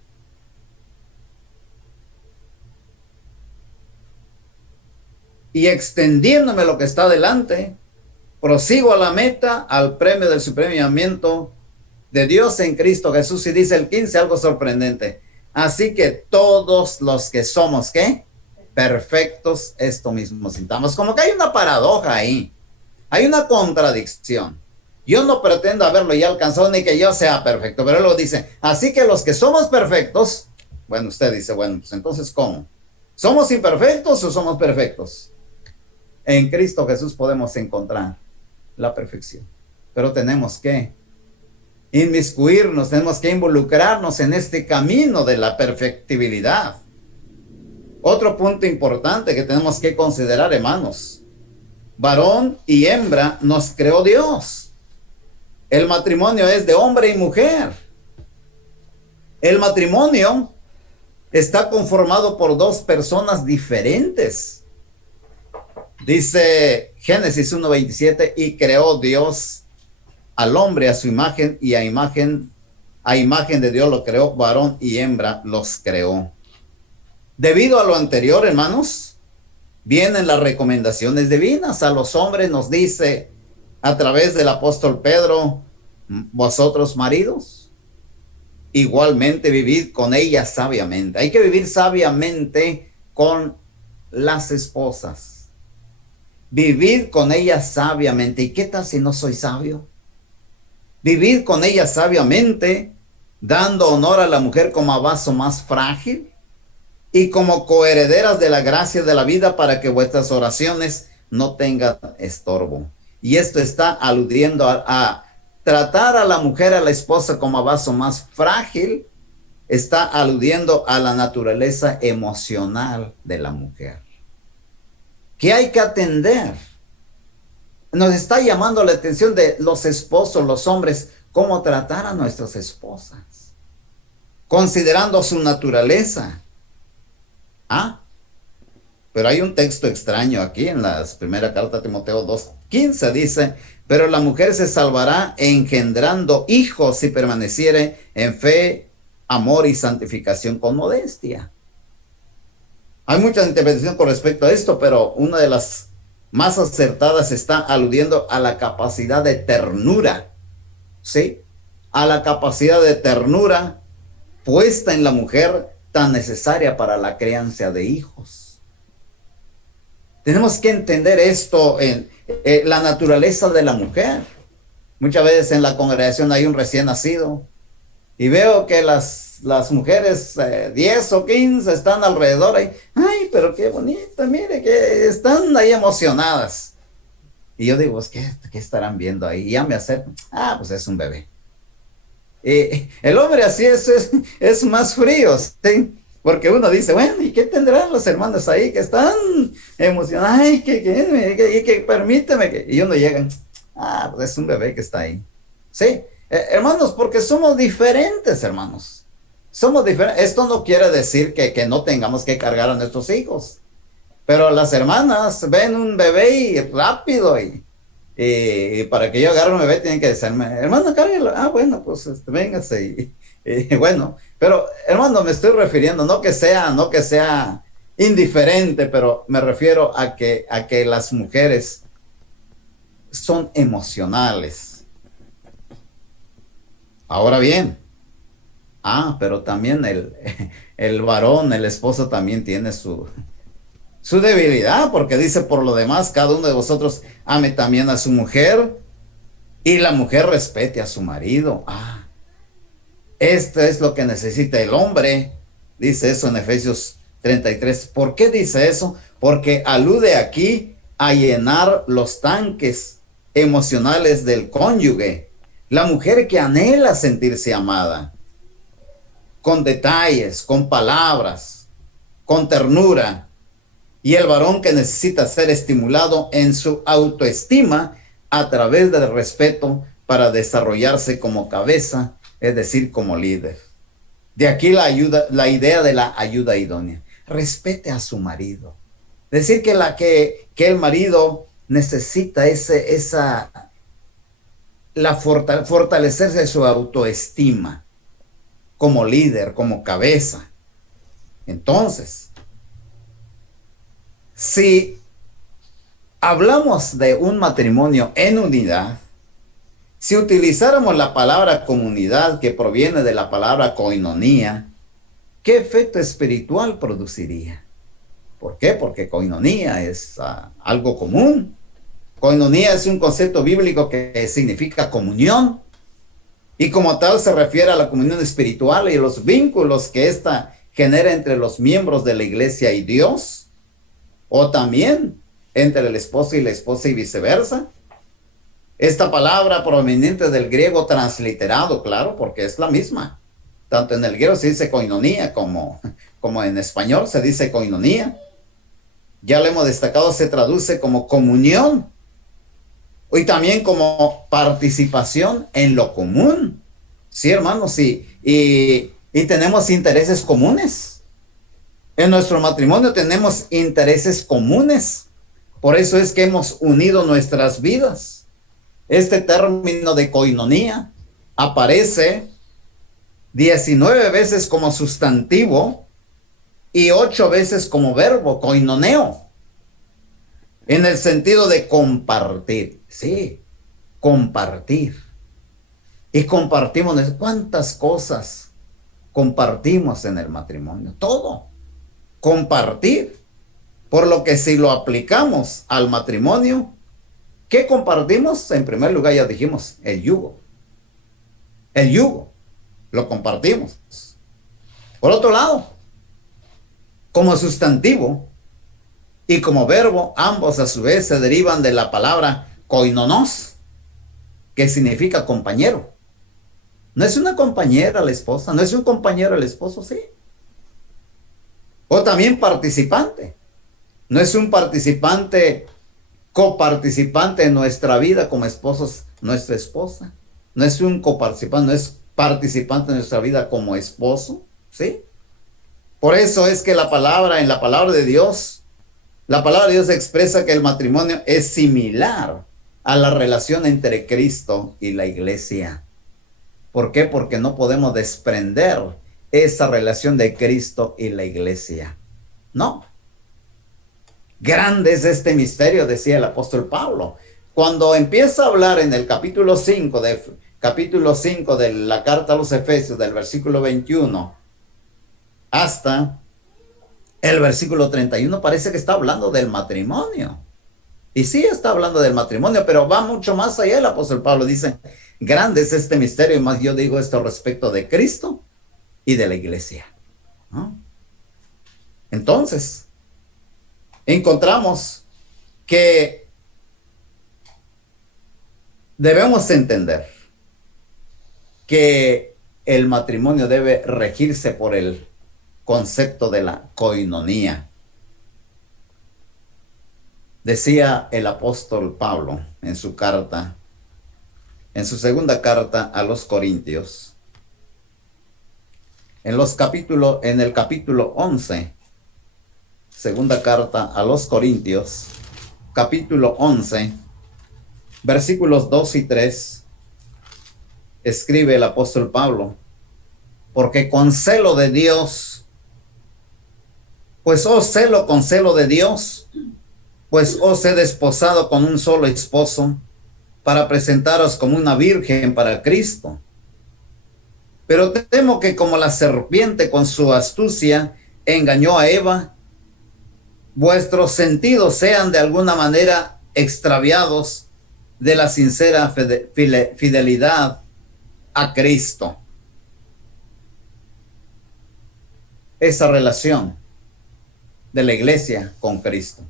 Y extendiéndome lo que está adelante, prosigo a la meta, al premio del supremo llamamiento de Dios en Cristo Jesús. Y dice el 15 algo sorprendente. Así que todos los que somos, ¿qué? Perfectos, esto mismo sintamos. Como que hay una paradoja ahí. Hay una contradicción. Yo no pretendo haberlo ya alcanzado ni que yo sea perfecto, pero él lo dice. Así que los que somos perfectos, bueno, usted dice, bueno, pues entonces, ¿cómo? ¿Somos imperfectos o somos perfectos? En Cristo Jesús podemos encontrar la perfección, pero tenemos que inmiscuirnos, tenemos que involucrarnos en este camino de la perfectibilidad. Otro punto importante que tenemos que considerar, hermanos, varón y hembra nos creó Dios. El matrimonio es de hombre y mujer. El matrimonio está conformado por dos personas diferentes. Dice Génesis 1:27, y creó Dios al hombre a su imagen, y a imagen de Dios lo creó, varón y hembra los creó. Debido a lo anterior, hermanos, vienen las recomendaciones divinas. A los hombres nos dice a través del apóstol Pedro, vosotros maridos, igualmente vivir con ella sabiamente. Hay que vivir sabiamente con las esposas. Vivir con ellas sabiamente. ¿Y qué tal si no soy sabio? Vivir con ellas sabiamente, dando honor a la mujer como a vaso más frágil y como coherederas de la gracia de la vida para que vuestras oraciones no tengan estorbo. Y esto está aludiendo a tratar a la mujer, a la esposa, como a vaso más frágil, está aludiendo a la naturaleza emocional de la mujer. ¿Qué hay que atender? Nos está llamando la atención de los esposos, los hombres, cómo tratar a nuestras esposas, considerando su naturaleza. Ah, pero hay un texto extraño aquí en la primera carta a Timoteo 2:15, dice, pero la mujer se salvará engendrando hijos si permaneciere en fe, amor y santificación con modestia. Hay mucha interpretación con respecto a esto, pero una de las más acertadas está aludiendo a la capacidad de ternura, ¿sí? A la capacidad de ternura puesta en la mujer tan necesaria para la crianza de hijos. Tenemos que entender esto en la naturaleza de la mujer. Muchas veces en la congregación hay un recién nacido y veo que las mujeres 10 o 15 están alrededor ahí. Ay, pero qué bonita, mire, que están ahí emocionadas. Y yo digo, ¿qué estarán viendo ahí? Y ya me acerco. Ah, pues es un bebé. El hombre así es más frío, ¿sí? Porque uno dice, bueno, ¿y qué tendrán los hermanos ahí que están emocionados? Ay, que permíteme. Y uno llega, ah, pues es un bebé que está ahí. ¿Sí? Hermanos, porque somos diferentes, hermanos. Somos diferentes. Esto no quiere decir que no tengamos que cargar a nuestros hijos. Pero las hermanas ven un bebé y rápido y para que yo agarre un bebé tienen que decirme, hermano, cárguelo. Ah, bueno, pues véngase. Bueno, pero hermano, me estoy refiriendo, no que sea indiferente, pero me refiero a que las mujeres son emocionales. Ahora bien, pero también el varón, el esposo también tiene su debilidad, porque dice, por lo demás, cada uno de vosotros ame también a su mujer y la mujer respete a su marido. Esto es lo que necesita el hombre. Dice eso en Efesios 33. ¿Por qué dice eso? Porque alude aquí a llenar los tanques emocionales del cónyuge. La mujer que anhela sentirse amada, con detalles, con palabras, con ternura. Y el varón que necesita ser estimulado en su autoestima a través del respeto para desarrollarse como cabeza, es decir, como líder. De aquí la idea de la ayuda idónea. Respete a su marido. Decir que el marido necesita fortalecerse su autoestima como líder, como cabeza. Entonces, si hablamos de un matrimonio en unidad, si utilizáramos la palabra comunidad que proviene de la palabra koinonía, ¿qué efecto espiritual produciría? ¿Por qué? Porque koinonía es algo común. Koinonía es un concepto bíblico que significa comunión y como tal se refiere a la comunión espiritual y los vínculos que ésta genera entre los miembros de la iglesia y Dios, o también entre el esposo y la esposa y viceversa. Esta palabra proveniente del griego transliterado, claro, porque es la misma. Tanto en el griego se dice koinonía como en español se dice koinonía. Ya lo hemos destacado, se traduce como comunión y también como participación en lo común. Sí, hermanos, sí. Y tenemos intereses comunes. En nuestro matrimonio tenemos intereses comunes. Por eso es que hemos unido nuestras vidas. Este término de koinonía aparece 19 veces como sustantivo y 8 veces como verbo, koinoneo, en el sentido de compartir. Sí, compartir. Y compartimos cuántas cosas compartimos en el matrimonio, todo, compartir. Por lo que si lo aplicamos al matrimonio, ¿qué compartimos? En primer lugar ya dijimos, el yugo, lo compartimos. Por otro lado, como sustantivo y como verbo, ambos a su vez se derivan de la palabra koinonos, que significa compañero. No es una compañera la esposa, no es un compañero el esposo, sí. O también participante. No es un participante, coparticipante en nuestra vida como esposos, nuestra esposa. No es un coparticipante, no es participante en nuestra vida como esposo, ¿sí? Por eso es que en la palabra de Dios, la palabra de Dios expresa que el matrimonio es similar a la relación entre Cristo y la iglesia. ¿Por qué? Porque no podemos desprender esa relación de Cristo y la iglesia. No. Grande es este misterio, decía el apóstol Pablo. Cuando empieza a hablar en el capítulo 5 de la carta a los Efesios, del versículo 21 hasta el versículo 31, parece que está hablando del matrimonio. Y sí está hablando del matrimonio, pero va mucho más allá. El apóstol Pablo dice, grande es este misterio, y más yo digo esto respecto de Cristo y de la iglesia, ¿no? Entonces, encontramos que debemos entender que el matrimonio debe regirse por el concepto de la coinonía. Decía el apóstol Pablo en su carta, en su segunda carta a los Corintios, en el capítulo 11, segunda carta a los Corintios, capítulo 11, versículos 2 y 3, escribe el apóstol Pablo, porque con celo de Dios, pues os celo con celo de Dios, pues os he desposado con un solo esposo, para presentaros como una virgen para Cristo. Pero temo que como la serpiente con su astucia engañó a Eva, vuestros sentidos sean de alguna manera extraviados de la sincera fidelidad a Cristo. Esa relación de la iglesia con Cristo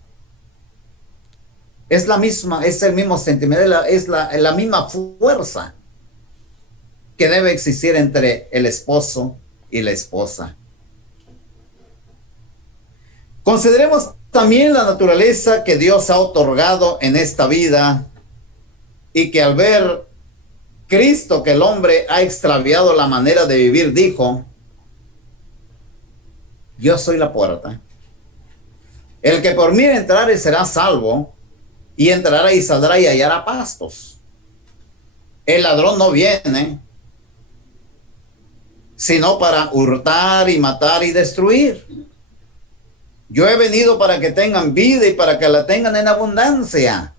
es la misma, es el mismo sentimiento, es la misma fuerza que debe existir entre el esposo y la esposa. Consideremos también la naturaleza que Dios ha otorgado en esta vida, y que al ver Cristo que el hombre ha extraviado la manera de vivir, dijo, yo soy la puerta. El que por mí entrare será salvo, y entrará y saldrá y hallará pastos. El ladrón no viene sino para hurtar y matar y destruir. Yo he venido para que tengan vida y para que la tengan en abundancia.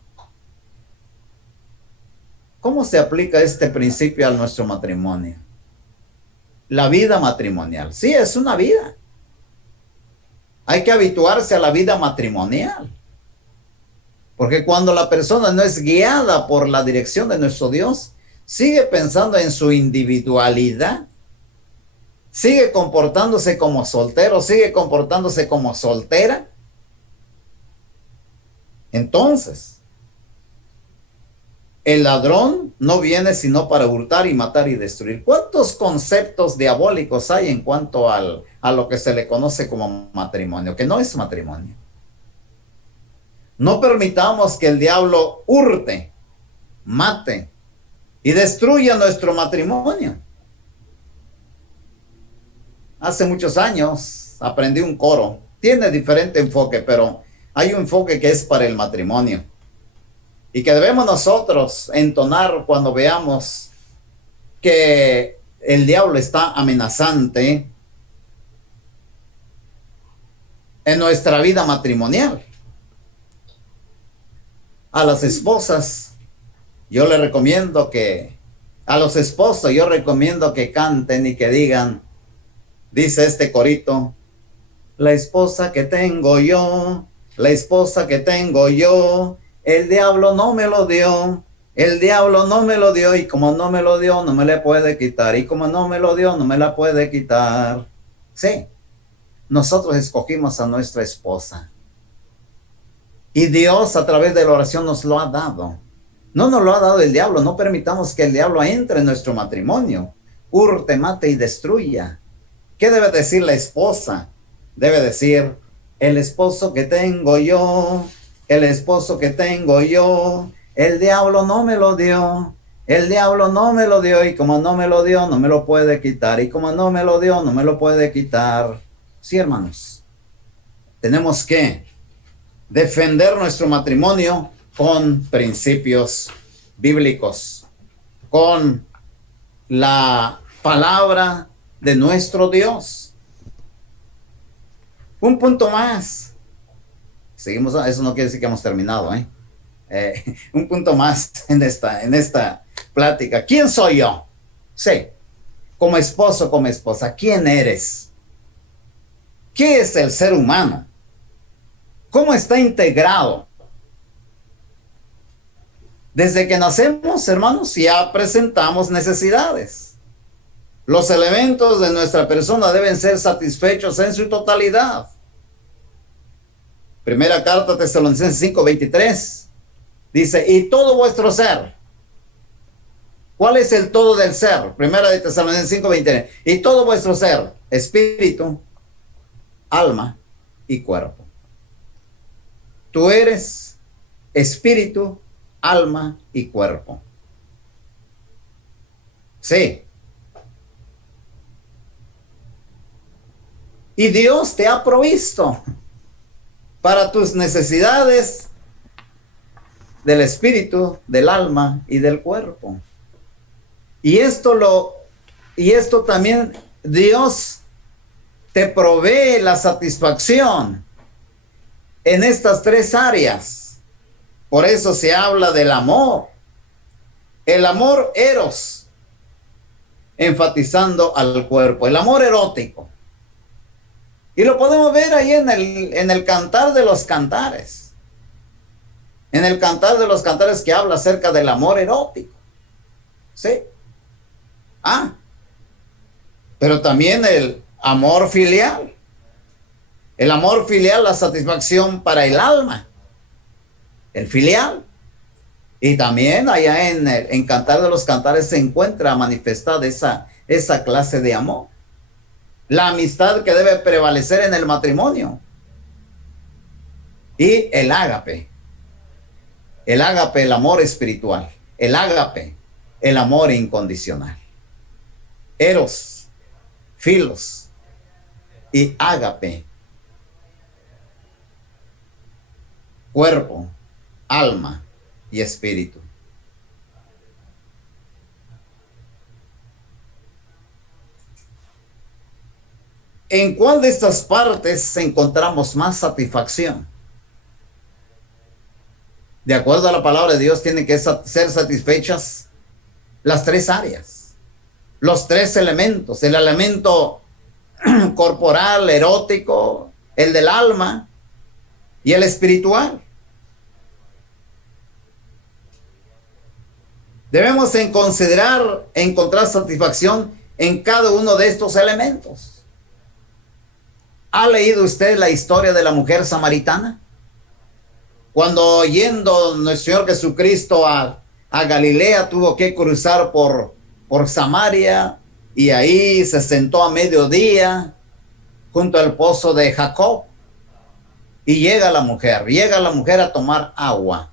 ¿Cómo se aplica este principio a nuestro matrimonio? La vida matrimonial. Sí, es una vida. Hay que habituarse a la vida matrimonial. Porque cuando la persona no es guiada por la dirección de nuestro Dios, sigue pensando en su individualidad, sigue comportándose como soltero, sigue comportándose como soltera. Entonces, el ladrón no viene sino para hurtar y matar y destruir. ¿Cuántos conceptos diabólicos hay en cuanto a lo que se le conoce como matrimonio, que no es matrimonio? No permitamos que el diablo hurte, mate y destruya nuestro matrimonio. Hace muchos años aprendí un coro. Tiene diferente enfoque, pero hay un enfoque que es para el matrimonio y que debemos nosotros entonar cuando veamos que el diablo está amenazante en nuestra vida matrimonial. A las esposas, yo les recomiendo a los esposos, yo recomiendo que canten y que digan, Dice este corito: la esposa que tengo yo, la esposa que tengo yo, el diablo no me lo dio, el diablo no me lo dio, y como no me lo dio, no me la puede quitar, y como no me lo dio, no me la puede quitar. Sí, nosotros escogimos a nuestra esposa, y Dios a través de la oración nos lo ha dado. No nos lo ha dado el diablo. No permitamos que el diablo entre en nuestro matrimonio, hurte, mate y destruya. ¿Qué debe decir la esposa? Debe decir: el esposo que tengo yo, el esposo que tengo yo, el diablo no me lo dio, el diablo no me lo dio, y como no me lo dio, no me lo puede quitar, y como no me lo dio, no me lo puede quitar. Sí, hermanos, tenemos que defender nuestro matrimonio con principios bíblicos, con la palabra de nuestro Dios. Un punto más. Seguimos, eso no quiere decir que hemos terminado, un punto más en esta plática. ¿Quién soy yo? Sí, como esposo, como esposa, ¿quién eres? ¿Qué es el ser humano? ¿Cómo está integrado? Desde que nacemos, hermanos, ya presentamos necesidades. Los elementos de nuestra persona deben ser satisfechos en su totalidad. Primera carta Tesalonicenses 5:23 dice: y todo vuestro ser. ¿Cuál es el todo del ser? Primera de Tesalonicenses 5:23. Y todo vuestro ser, espíritu, alma y cuerpo. Tú eres espíritu, alma y cuerpo. Sí. Y Dios te ha provisto para tus necesidades del espíritu, del alma y del cuerpo. Y esto también Dios te provee la satisfacción en estas tres áreas. Por eso se habla del amor. El amor eros, enfatizando al cuerpo. El amor erótico. Y lo podemos ver ahí en el Cantar de los Cantares. En el Cantar de los Cantares, que habla acerca del amor erótico. ¿Sí? Pero también el amor filial. El amor filial, la satisfacción para el alma. El filial. Y también allá en Cantar de los Cantares se encuentra manifestada esa clase de amor. La amistad que debe prevalecer en el matrimonio. Y el ágape. El ágape, el amor espiritual. El ágape, el amor incondicional. Eros, filos y ágape. Cuerpo, alma y espíritu. ¿En cuál de estas partes encontramos más satisfacción? De acuerdo a la palabra de Dios, tienen que ser satisfechas las tres áreas, los tres elementos: el elemento corporal, erótico, el del alma y el espiritual. Debemos encontrar satisfacción en cada uno de estos elementos. ¿Ha leído usted la historia de la mujer samaritana? Cuando yendo nuestro Señor Jesucristo a Galilea, tuvo que cruzar por Samaria, y ahí se sentó a mediodía junto al pozo de Jacob. Y llega la mujer a tomar agua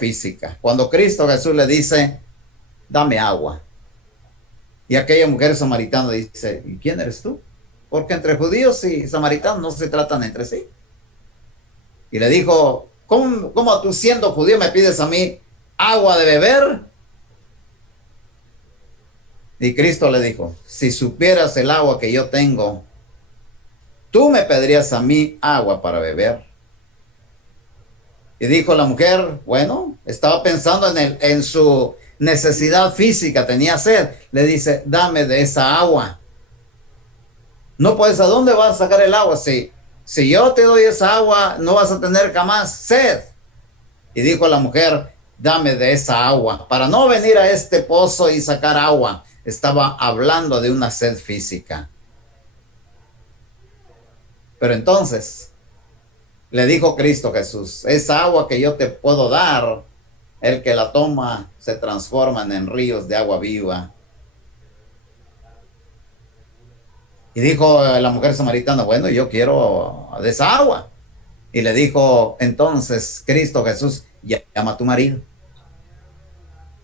física. Cuando Cristo Jesús le dice: dame agua. Y aquella mujer samaritana dice: ¿y quién eres tú? Porque entre judíos y samaritanos no se tratan entre sí. Y le dijo: ¿Cómo tú, siendo judío, me pides a mí agua de beber? Y Cristo le dijo: si supieras el agua que yo tengo, tú me pedirías a mí agua para beber. Y dijo la mujer, bueno, estaba pensando en su necesidad física, tenía sed. Le dice: dame de esa agua. No, pues ¿a dónde vas a sacar el agua? Si yo te doy esa agua, no vas a tener jamás sed. Y dijo la mujer, dame de esa agua, para no venir a este pozo y sacar agua. Estaba hablando de una sed física. Pero entonces le dijo Cristo Jesús, esa agua que yo te puedo dar, el que la toma se transforman en ríos de agua viva. Y dijo la mujer samaritana, bueno, yo quiero de esa agua. Y le dijo entonces Cristo Jesús, llama a tu marido.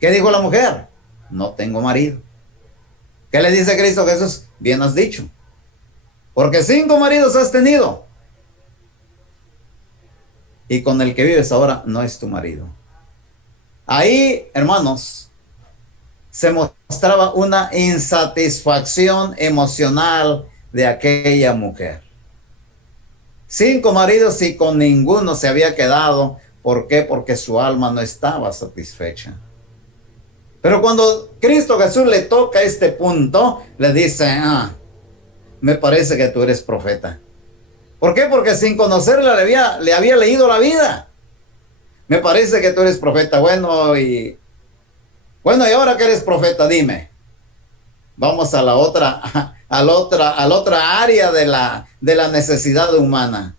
¿Qué dijo la mujer? No tengo marido. ¿Qué le dice Cristo Jesús? Bien has dicho. Porque 5 maridos has tenido. Y con el que vives ahora no es tu marido. Ahí, hermanos, se mostraba una insatisfacción emocional de aquella mujer. 5 maridos y con ninguno se había quedado. ¿Por qué? Porque su alma no estaba satisfecha. Pero cuando Cristo Jesús le toca este punto, le dice, me parece que tú eres profeta. ¿Por qué? Porque sin conocerla le había leído la vida. Me parece que tú eres profeta. Bueno, y ahora que eres profeta, dime. Vamos a la otra área de la necesidad humana.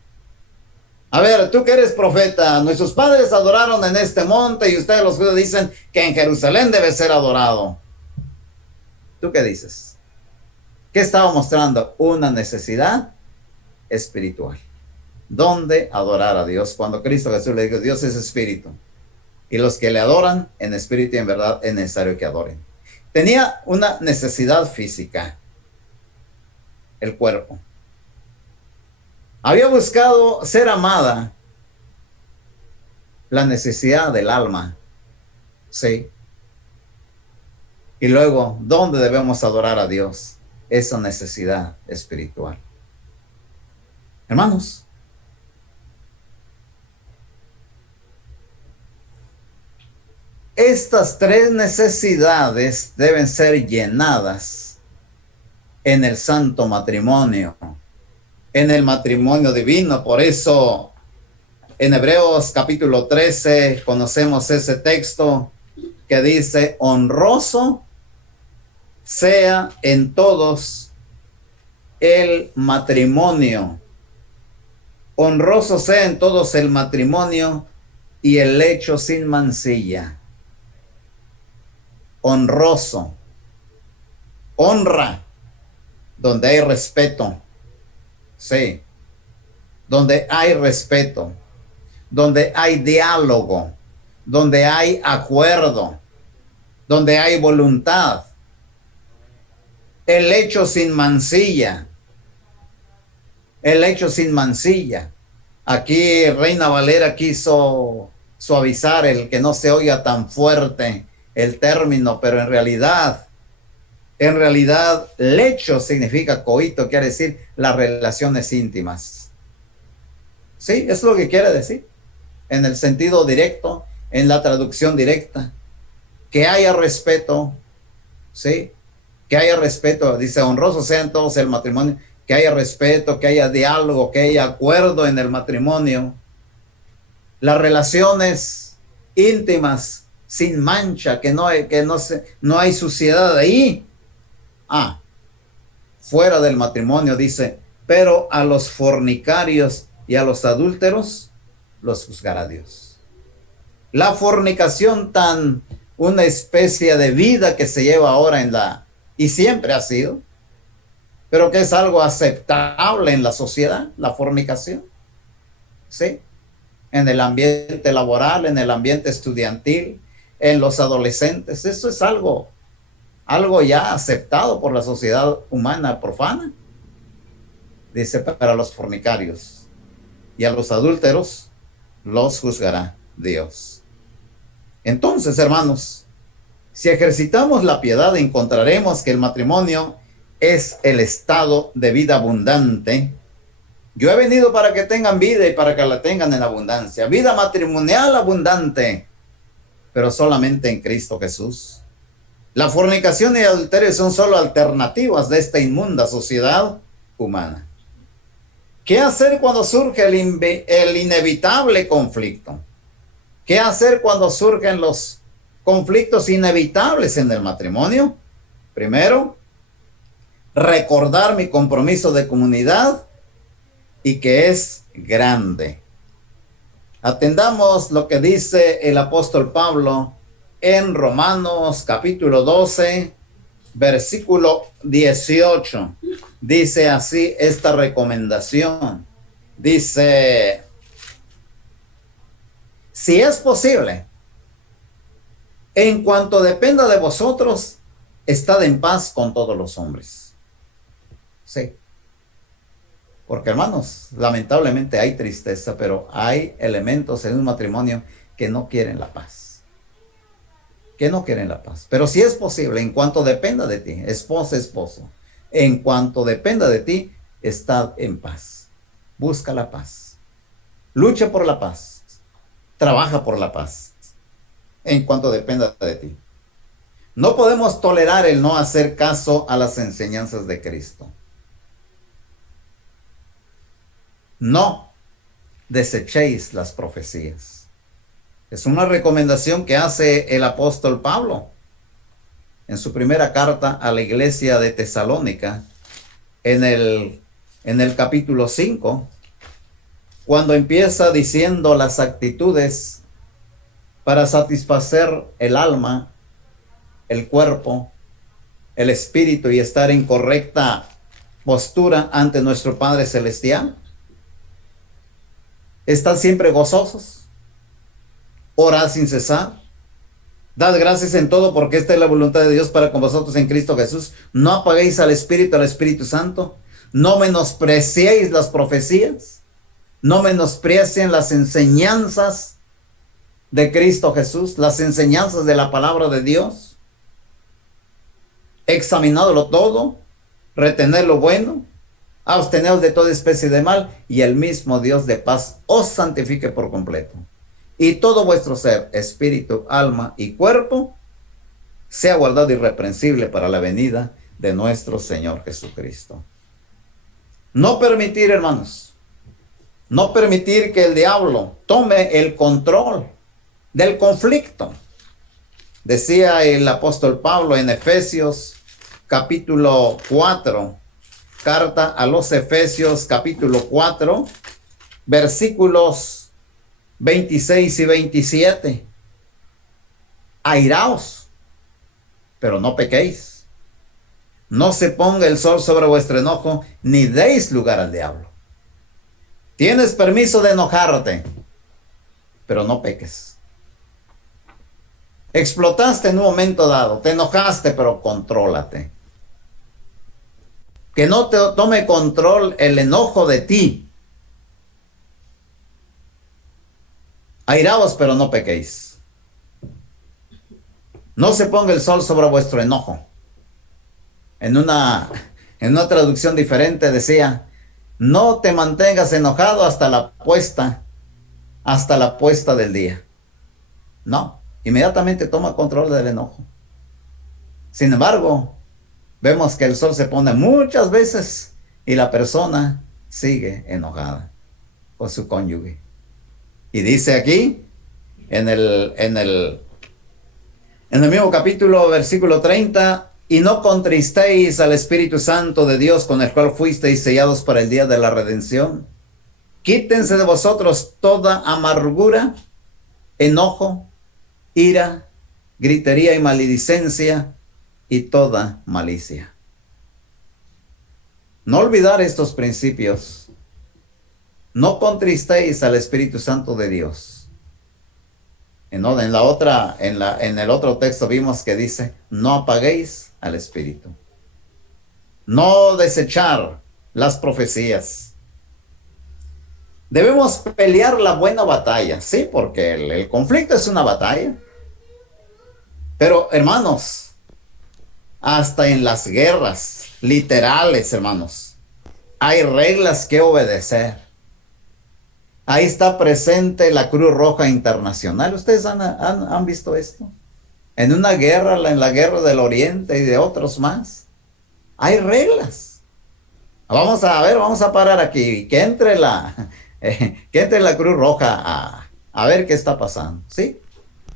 A ver, tú que eres profeta, nuestros padres adoraron en este monte y ustedes los judíos dicen que en Jerusalén debe ser adorado. ¿Tú qué dices? ¿Qué estaba mostrando? Una necesidad espiritual. ¿Dónde adorar a Dios? Cuando Cristo Jesús le dijo, Dios es espíritu. Y los que le adoran en espíritu y en verdad es necesario que adoren. Tenía una necesidad física. El cuerpo. Había buscado ser amada. La necesidad del alma. Sí. Y luego, ¿dónde debemos adorar a Dios? Esa necesidad espiritual. Hermanos, estas 3 necesidades deben ser llenadas en el santo matrimonio, en el matrimonio divino. Por eso en Hebreos capítulo 13 conocemos ese texto que dice, honroso sea en todos el matrimonio. Honroso sea en todos el matrimonio y el lecho sin mancilla. Honroso. Honra, donde hay respeto. Sí. Donde hay respeto. Donde hay diálogo. Donde hay acuerdo. Donde hay voluntad. El lecho sin mancilla. El hecho sin mancilla. Aquí Reina Valera quiso suavizar el que no se oiga tan fuerte el término, pero en realidad, lecho significa coito, quiere decir las relaciones íntimas. Sí, es lo que quiere decir. En el sentido directo, en la traducción directa. Que haya respeto, sí, que haya respeto, dice, honrosos sean todos el matrimonio. Que haya respeto, que haya diálogo, que haya acuerdo en el matrimonio. Las relaciones íntimas, sin mancha, que no hay suciedad ahí. Fuera del matrimonio dice, pero a los fornicarios y a los adúlteros los juzgará Dios. La fornicación, tan una especie de vida que se lleva ahora y siempre ha sido, pero que es algo aceptable en la sociedad, la fornicación. ¿Sí? En el ambiente laboral, en el ambiente estudiantil, en los adolescentes. Eso es algo ya aceptado por la sociedad humana profana. Dice, para los fornicarios y a los adúlteros los juzgará Dios. Entonces, hermanos, si ejercitamos la piedad, encontraremos que el matrimonio es el estado de vida abundante. Yo he venido para que tengan vida y para que la tengan en abundancia. Vida matrimonial abundante, pero solamente en Cristo Jesús. La fornicación y el adulterio son solo alternativas de esta inmunda sociedad humana. ¿Qué hacer cuando surge el inevitable conflicto? ¿Qué hacer cuando surgen los conflictos inevitables en el matrimonio? Primero, recordar mi compromiso de comunidad y que es grande. Atendamos lo que dice el apóstol Pablo en Romanos capítulo 12, versículo 18. Dice así esta recomendación. Dice, si es posible, en cuanto dependa de vosotros, estad en paz con todos los hombres. Sí. Porque, hermanos, lamentablemente hay tristeza, pero hay elementos en un matrimonio que no quieren la paz. Que no quieren la paz. Pero si es posible, en cuanto dependa de ti, esposa, esposo, en cuanto dependa de ti, estad en paz. Busca la paz. Lucha por la paz. Trabaja por la paz. En cuanto dependa de ti. No podemos tolerar el no hacer caso a las enseñanzas de Cristo. No desechéis las profecías. Es una recomendación que hace el apóstol Pablo en su primera carta a la iglesia de Tesalónica, en el capítulo 5, cuando empieza diciendo las actitudes para satisfacer el alma, el cuerpo, el espíritu y estar en correcta postura ante nuestro Padre Celestial. Estad siempre gozosos, orad sin cesar, dad gracias en todo porque esta es la voluntad de Dios para con vosotros en Cristo Jesús. No apaguéis al Espíritu Santo, no menospreciéis las profecías, no menosprecien las enseñanzas de Cristo Jesús, las enseñanzas de la palabra de Dios. Examinadlo todo, retener lo bueno, absteneos de toda especie de mal, y el mismo Dios de paz os santifique por completo. Y todo vuestro ser, espíritu, alma y cuerpo, sea guardado irreprensible para la venida de nuestro Señor Jesucristo. No permitir, hermanos, no permitir que el diablo tome el control del conflicto. Decía el apóstol Pablo en Efesios capítulo 4, carta a los Efesios capítulo 4, versículos 26 y 27. Airaos, pero no pequéis. No se ponga el sol sobre vuestro enojo, ni deis lugar al diablo. Tienes permiso de enojarte, pero no peques. Explotaste en un momento dado, te enojaste, pero contrólate. Que no te tome control el enojo de ti. Airaos, pero no pequéis. No se ponga el sol sobre vuestro enojo. En una traducción diferente decía, no te mantengas enojado hasta la puesta del día. No, inmediatamente toma control del enojo. Sin embargo, vemos que el sol se pone muchas veces y la persona sigue enojada con su cónyuge. Y dice aquí, en el mismo capítulo, versículo 30, y no contristéis al Espíritu Santo de Dios, con el cual fuisteis sellados para el día de la redención. Quítense de vosotros toda amargura, enojo, ira, gritería y maledicencia, y toda malicia. No olvidar estos principios. No contristéis al Espíritu Santo de Dios. En el otro texto vimos que dice, no apaguéis al Espíritu. No desechar las profecías. Debemos pelear la buena batalla, sí, porque el conflicto es una batalla. Pero, hermanos, hasta en las guerras literales, hermanos, hay reglas que obedecer. Ahí está presente la Cruz Roja Internacional. ¿Ustedes han visto esto? En una guerra, en la guerra del Oriente y de otros más, hay reglas. Vamos a ver, vamos a parar aquí, que entre la Cruz Roja a ver qué está pasando, ¿sí?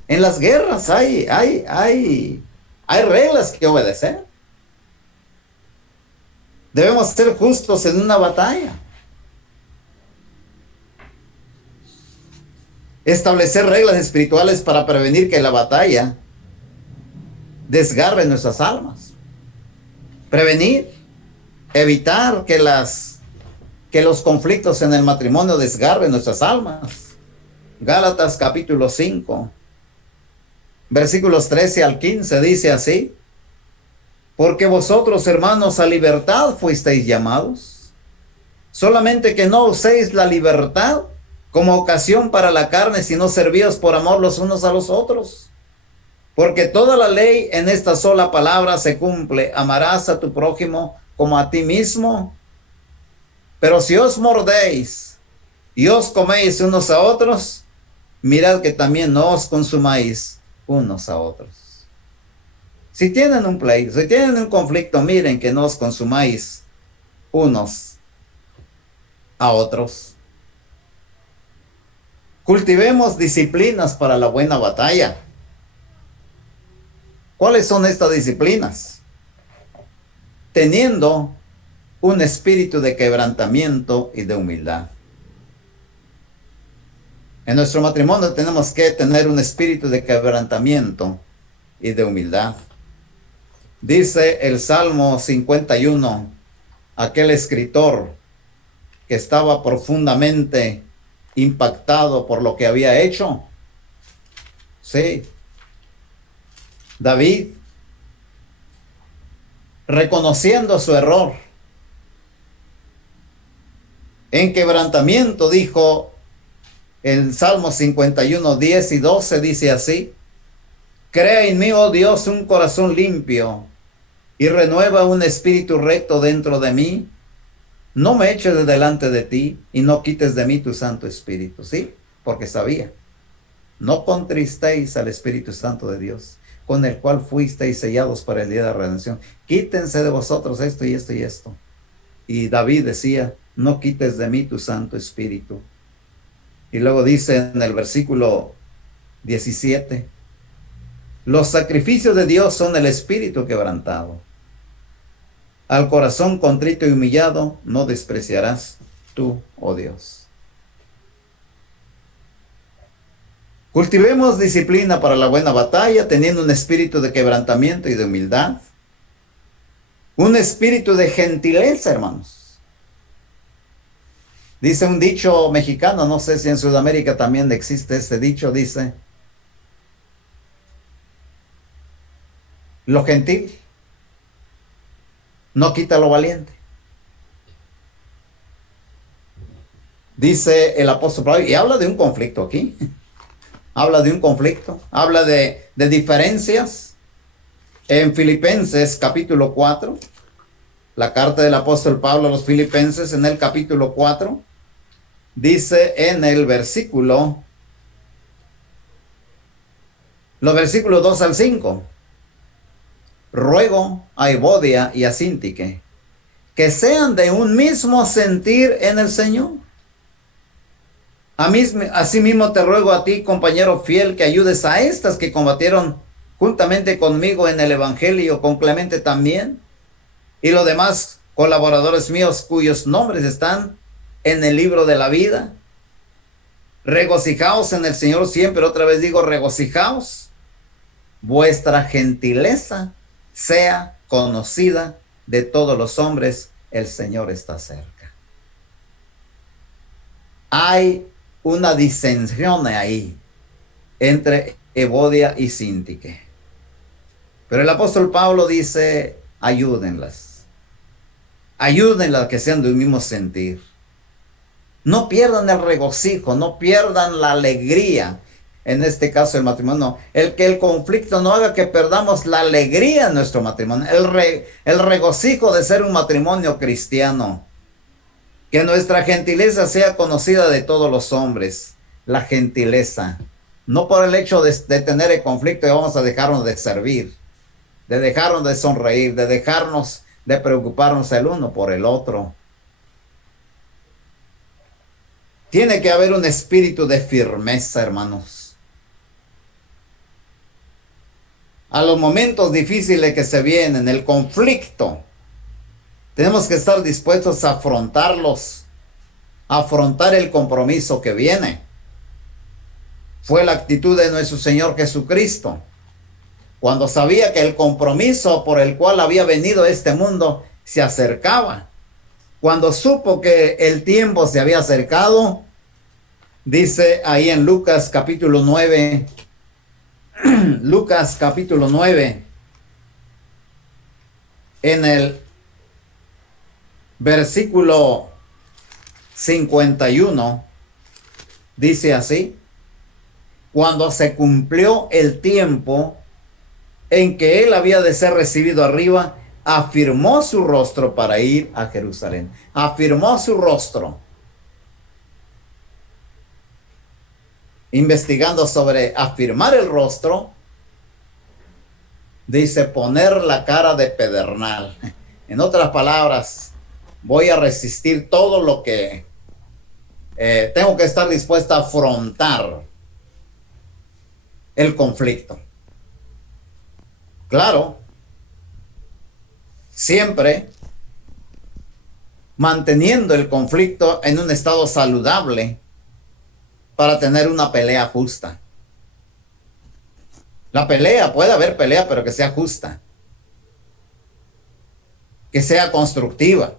En las guerras hay reglas que obedecer. Debemos ser justos en una batalla. Establecer reglas espirituales para prevenir que la batalla desgarre nuestras almas. Prevenir, evitar que los conflictos en el matrimonio desgarren nuestras almas. Gálatas capítulo 5, versículos 13 al 15 dice así: porque vosotros, hermanos, a libertad fuisteis llamados, solamente que no uséis la libertad como ocasión para la carne, sino servíos por amor los unos a los otros. Porque toda la ley en esta sola palabra se cumple: amarás a tu prójimo como a ti mismo. Pero si os mordéis y os coméis unos a otros, mirad que también no os consumáis unos a otros. Si tienen un pleito, si tienen un conflicto, miren que no os consumáis unos a otros. Cultivemos disciplinas para la buena batalla. ¿Cuáles son estas disciplinas? Teniendo un espíritu de quebrantamiento y de humildad. En nuestro matrimonio tenemos que tener un espíritu de quebrantamiento y de humildad. Dice el Salmo 51, aquel escritor que estaba profundamente impactado por lo que había hecho. Sí, David, reconociendo su error, en quebrantamiento, dijo el Salmo 51, 10 y 12, dice así: crea en mí, oh Dios, un corazón limpio y renueva un espíritu recto dentro de mí. No me eches de delante de ti y no quites de mí tu Santo Espíritu. Sí, porque sabía: no contristéis al Espíritu Santo de Dios, con el cual fuisteis sellados para el día de la redención. Quítense de vosotros esto y esto y esto. Y David decía: no quites de mí tu Santo Espíritu. Y luego dice en el versículo 17: los sacrificios de Dios son el espíritu quebrantado. Al corazón contrito y humillado no despreciarás tú, oh Dios. Cultivemos disciplina para la buena batalla, teniendo un espíritu de quebrantamiento y de humildad. Un espíritu de gentileza, hermanos. Dice un dicho mexicano, no sé si en Sudamérica también existe este dicho, dice: lo gentil no quita lo valiente. Dice el apóstol Pablo, y habla de un conflicto aquí. Habla de un conflicto, habla de diferencias. En Filipenses capítulo 4, la carta del apóstol Pablo a los Filipenses, en el capítulo 4, dice en el versículo, los versículos 2 al 5: ruego a Evodia y a Síntique que sean de un mismo sentir en el Señor. Asimismo te ruego a ti, compañero fiel, que ayudes a estas que combatieron juntamente conmigo en el Evangelio, con Clemente también, y los demás colaboradores míos cuyos nombres están en el libro de la vida. Regocijaos en el Señor siempre. Otra vez digo, regocijaos. Vuestra gentileza sea conocida de todos los hombres. El Señor está cerca. Hay una disensión ahí entre Evodia y Síntique. Pero el apóstol Pablo dice: ayúdenlas. Ayúdenlas que sean de un mismo sentir. No pierdan el regocijo, no pierdan la alegría. En este caso el matrimonio, que el conflicto no haga que perdamos la alegría en nuestro matrimonio, el regocijo de ser un matrimonio cristiano. Que nuestra gentileza sea conocida de todos los hombres. La gentileza, no por el hecho de tener el conflicto y vamos a dejarnos de servir, de dejarnos de sonreír, de dejarnos de preocuparnos el uno por el otro. Tiene que haber un espíritu de firmeza, hermanos. A los momentos difíciles que se vienen, el conflicto, tenemos que estar dispuestos a afrontarlos, a afrontar el compromiso que viene. Fue la actitud de nuestro Señor Jesucristo, cuando sabía que el compromiso por el cual había venido a este mundo se acercaba. Cuando supo que el tiempo se había acercado, dice ahí en Lucas capítulo 9, Lucas capítulo 9, en el versículo 51, dice así: cuando se cumplió el tiempo en que él había de ser recibido arriba, afirmó su rostro para ir a Jerusalén. Afirmó su rostro. Investigando sobre afirmar el rostro, dice poner la cara de pedernal. En otras palabras, voy a resistir todo lo que tengo que estar dispuesta a afrontar el conflicto. Claro, siempre manteniendo el conflicto en un estado saludable para tener una pelea justa. La pelea, puede haber pelea, pero que sea justa, que sea constructiva,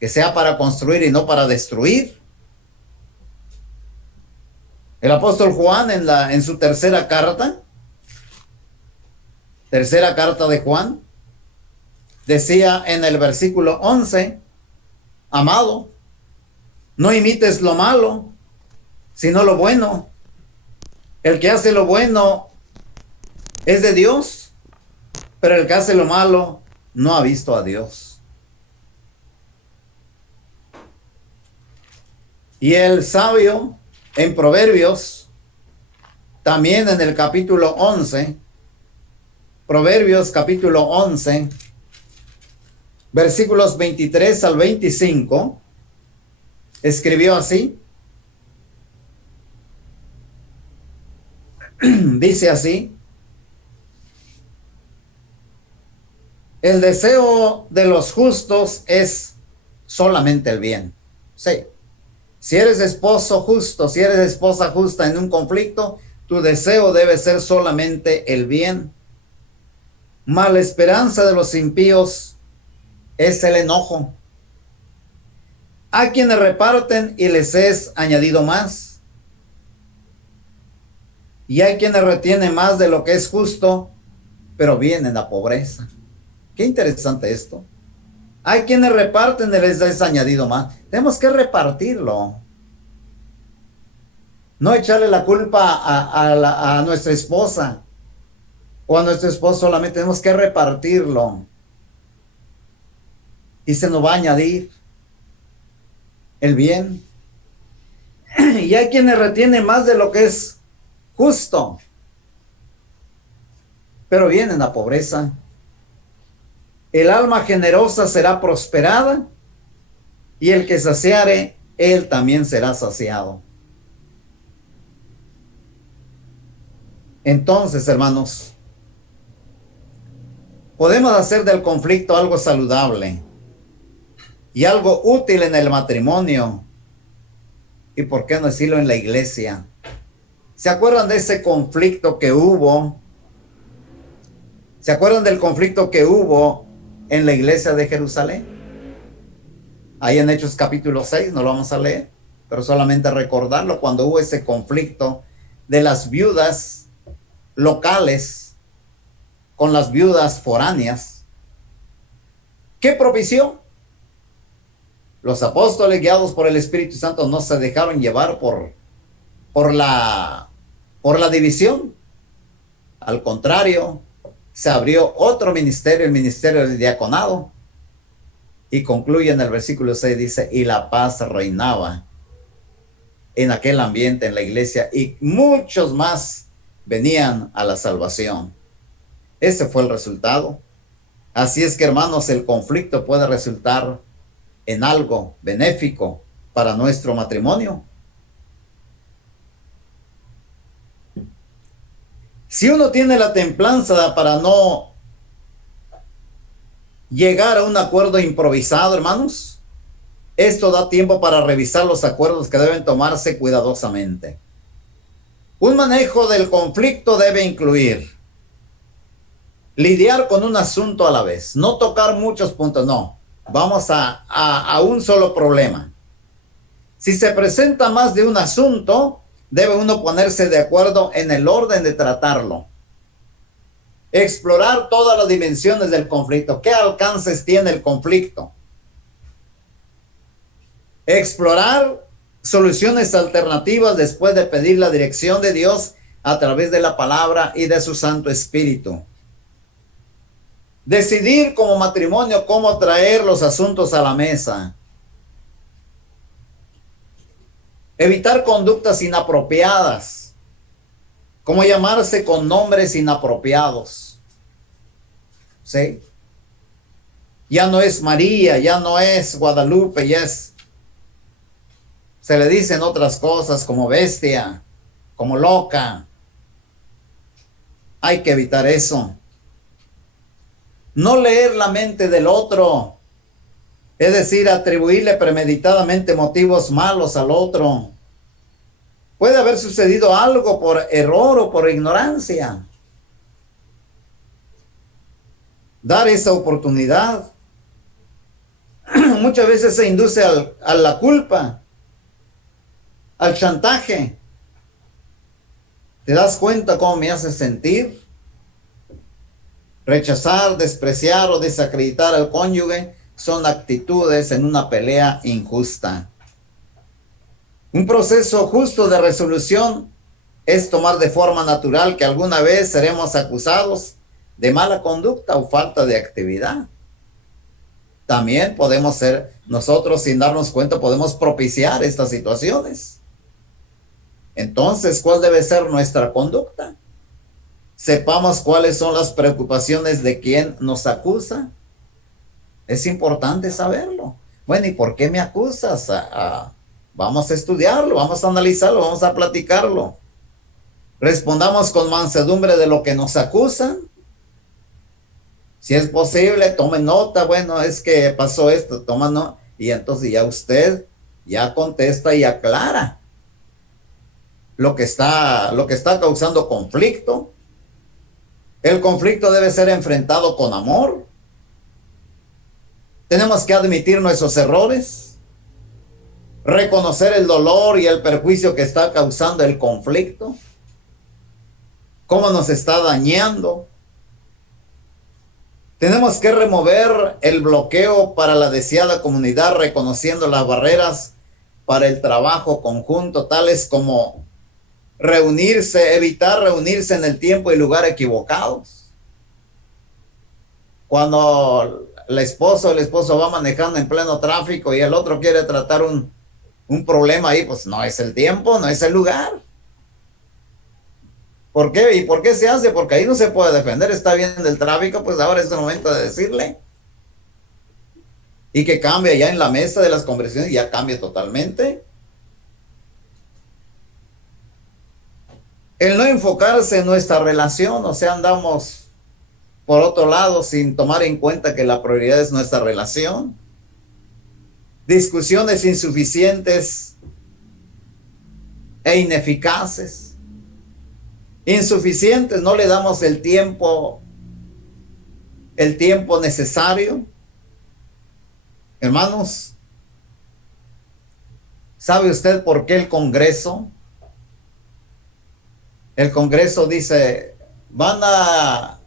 que sea para construir y no para destruir. El apóstol Juan en su tercera carta de Juan, decía en el versículo 11, amado, no imites lo malo, sino lo bueno. El que hace lo bueno es de Dios, pero el que hace lo malo no ha visto a Dios. Y el sabio en Proverbios, también en el capítulo 11, Proverbios capítulo 11, versículos 23 al 25, escribió así. Dice así: el deseo de los justos es solamente el bien. Sí. Si eres esposo justo, si eres esposa justa en un conflicto, tu deseo debe ser solamente el bien. Mas la esperanza de los impíos es el enojo. Hay quienes reparten y les es añadido más. Y hay quienes retienen más de lo que es justo, pero vienen a pobreza. Qué interesante esto. Hay quienes reparten y les es añadido más. Tenemos que repartirlo. No echarle la culpa a nuestra esposa o a nuestro esposo solamente. Tenemos que repartirlo. Y se nos va a añadir el bien. Y hay quienes retienen más de lo que es justo, pero vienen a pobreza. El alma generosa será prosperada, y el que saciare, él también será saciado. Entonces, hermanos, podemos hacer del conflicto algo saludable y algo útil en el matrimonio, y por qué no decirlo en la iglesia. ¿Se acuerdan de ese conflicto que hubo? ¿Se acuerdan del conflicto que hubo en la iglesia de Jerusalén? Ahí en Hechos capítulo 6, no lo vamos a leer, pero solamente recordarlo, cuando hubo ese conflicto de las viudas locales con las viudas foráneas. ¿Qué propició? Los apóstoles, guiados por el Espíritu Santo, no se dejaron llevar por la división. Al contrario, se abrió otro ministerio, el ministerio del diaconado, y concluye en el versículo 6, dice, y la paz reinaba en aquel ambiente, en la iglesia, y muchos más venían a la salvación. Ese fue el resultado. Así es que, hermanos, el conflicto puede resultar en algo benéfico para nuestro matrimonio. Si uno tiene la templanza para no llegar a un acuerdo improvisado, hermanos, esto da tiempo para revisar los acuerdos que deben tomarse cuidadosamente. Un manejo del conflicto debe incluir lidiar con un asunto a la vez, no tocar muchos puntos, no. Vamos a un solo problema. Si se presenta más de un asunto, debe uno ponerse de acuerdo en el orden de tratarlo. Explorar todas las dimensiones del conflicto. ¿Qué alcances tiene el conflicto? Explorar soluciones alternativas después de pedir la dirección de Dios a través de la palabra y de su Santo Espíritu. Decidir como matrimonio cómo traer los asuntos a la mesa. Evitar conductas inapropiadas, como llamarse con nombres inapropiados. ¿Sí? Ya no es María, ya no es Guadalupe, ya es... Se le dicen otras cosas como bestia, como loca. Hay que evitar eso. No leer la mente del otro. Es decir, atribuirle premeditadamente motivos malos al otro. Puede haber sucedido algo por error o por ignorancia. Dar esa oportunidad. Muchas veces se induce a la culpa, al chantaje. ¿Te das cuenta cómo me hace sentir? Rechazar, despreciar o desacreditar al cónyuge son actitudes en una pelea injusta. Un proceso justo de resolución es tomar de forma natural que alguna vez seremos acusados de mala conducta o falta de actividad. También podemos ser nosotros, sin darnos cuenta, podemos propiciar estas situaciones. Entonces, ¿cuál debe ser nuestra conducta? Sepamos cuáles son las preocupaciones de quien nos acusa. Es importante saberlo. Bueno, ¿y por qué me acusas? Vamos a estudiarlo, vamos a analizarlo, vamos a platicarlo. Respondamos con mansedumbre de lo que nos acusan. Si es posible, tome nota. Bueno, es que pasó esto, toma nota. Y entonces ya usted ya contesta y aclara lo que está causando conflicto. El conflicto debe ser enfrentado con amor. Tenemos que admitir nuestros errores, reconocer el dolor y el perjuicio que está causando el conflicto, cómo nos está dañando. Tenemos que remover el bloqueo para la deseada comunidad, reconociendo las barreras para el trabajo conjunto, tales como evitar reunirse en el tiempo y lugar equivocados. Cuando el esposo va manejando en pleno tráfico y el otro quiere tratar un problema ahí, pues no es el tiempo, no es el lugar. ¿Por qué? ¿Y por qué se hace? Porque ahí no se puede defender, está bien el tráfico, pues ahora es el momento de decirle. Y que cambie ya en la mesa de las conversaciones, ya cambie totalmente. El no enfocarse en nuestra relación, o sea, andamos por otro lado sin tomar en cuenta que la prioridad es nuestra relación. Discusiones insuficientes e ineficaces. Insuficientes, no le damos el tiempo necesario. Hermanos, ¿sabe usted por qué el Congreso dice, van a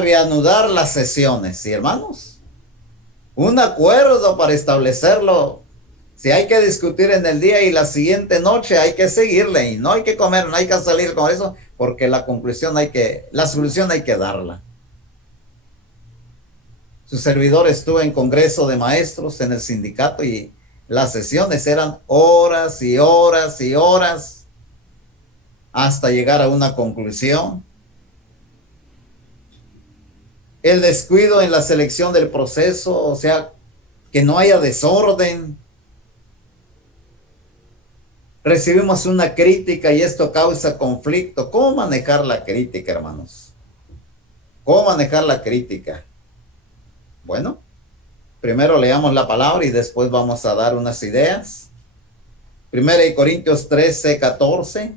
reanudar las sesiones? Sí, hermanos, un acuerdo para establecerlo. Si hay que discutir en el día y la siguiente noche hay que seguirle y no hay que comer, no hay que salir con eso, porque la solución hay que darla. Su servidor estuvo en Congreso de Maestros en el sindicato y las sesiones eran horas y horas y horas hasta llegar a una conclusión. El descuido en la selección del proceso, o sea, que no haya desorden. recibimos una crítica y esto causa conflicto. ¿Cómo manejar la crítica, hermanos? ¿Cómo manejar la crítica? Bueno, primero leamos la palabra y después vamos a dar unas ideas. Primera de Corintios 13, 14.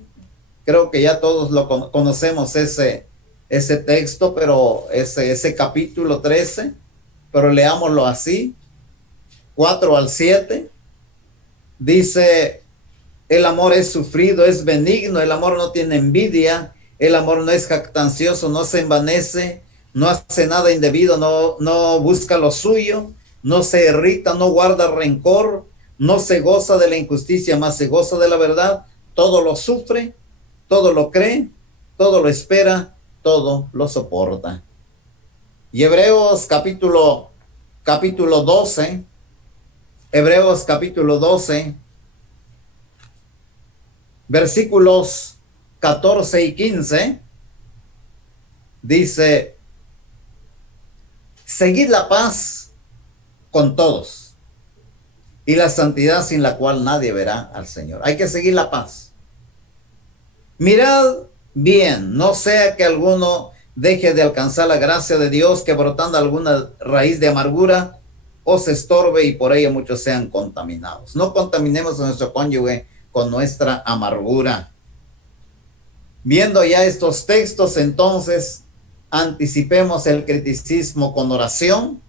Creo que ya todos lo conocemos ese texto, pero ese capítulo 13, pero leámoslo así. 4 al 7. Dice: el amor es sufrido, es benigno, el amor no tiene envidia, el amor no es jactancioso, no se envanece, no hace nada indebido, no busca lo suyo, no se irrita, no guarda rencor, no se goza de la injusticia, más se goza de la verdad. Todo lo sufre, todo lo cree, todo lo espera, todo lo soporta. Y Hebreos capítulo 12, Hebreos capítulo 12, versículos 14 y 15, dice: seguid la paz con todos y la santidad, sin la cual nadie verá al Señor. Hay que seguir la paz. Mirad bien, no sea que alguno deje de alcanzar la gracia de Dios, que brotando alguna raíz de amargura os estorbe y por ella muchos sean contaminados. No contaminemos a nuestro cónyuge con nuestra amargura. Viendo ya estos textos, entonces, anticipemos el criticismo con oración.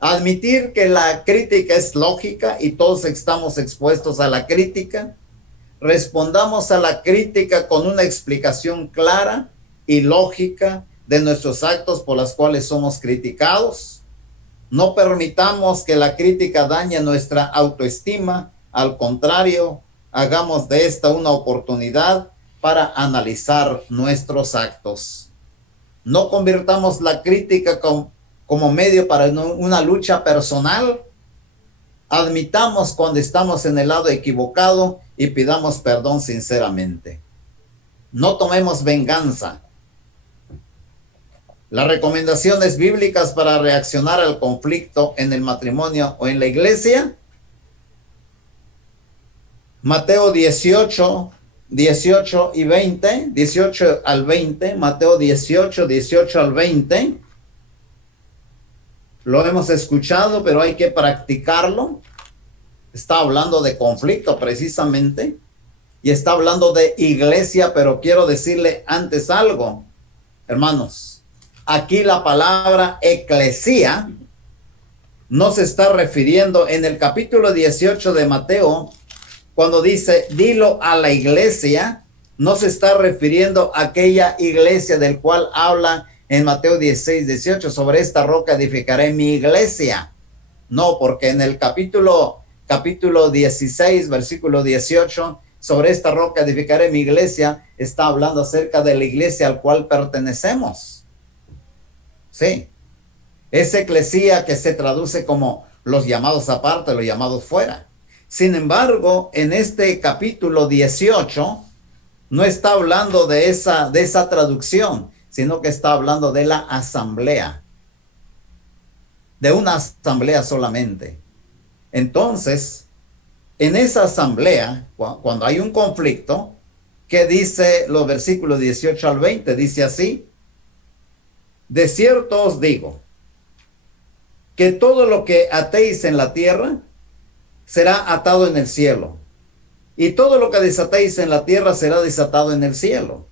Admitir que la crítica es lógica y todos estamos expuestos a la crítica. Respondamos a la crítica con una explicación clara y lógica de nuestros actos por los cuales somos criticados. No permitamos que la crítica dañe nuestra autoestima. Al contrario, hagamos de esta una oportunidad para analizar nuestros actos. No convirtamos la crítica como medio para una lucha personal. Admitamos cuando estamos en el lado equivocado y pidamos perdón sinceramente. No tomemos venganza. Las recomendaciones bíblicas para reaccionar al conflicto en el matrimonio o en la iglesia. Mateo 18 y 20, 18 al 20, Mateo 18 al 20. Lo hemos escuchado, pero hay que practicarlo. Está hablando de conflicto precisamente y está hablando de iglesia, pero quiero decirle antes algo, hermanos. Aquí la palabra eclesía no se está refiriendo en el capítulo 18 de Mateo. Cuando dice dilo a la iglesia, no se está refiriendo a aquella iglesia del cual habla en Mateo 16, 18, sobre esta roca edificaré mi iglesia. No, porque en el capítulo 16, versículo 18, sobre esta roca edificaré mi iglesia, está hablando acerca de la iglesia al cual pertenecemos. Sí, es eclesía, que se traduce como los llamados aparte, los llamados fuera. Sin embargo, en este capítulo 18 no está hablando de esa traducción, sino que está hablando de la asamblea, de una asamblea solamente. Entonces, en esa asamblea, cuando hay un conflicto, ¿qué dice los versículos 18 al 20? Dice así: de cierto os digo, que todo lo que atéis en la tierra será atado en el cielo, y todo lo que desatéis en la tierra será desatado en el cielo.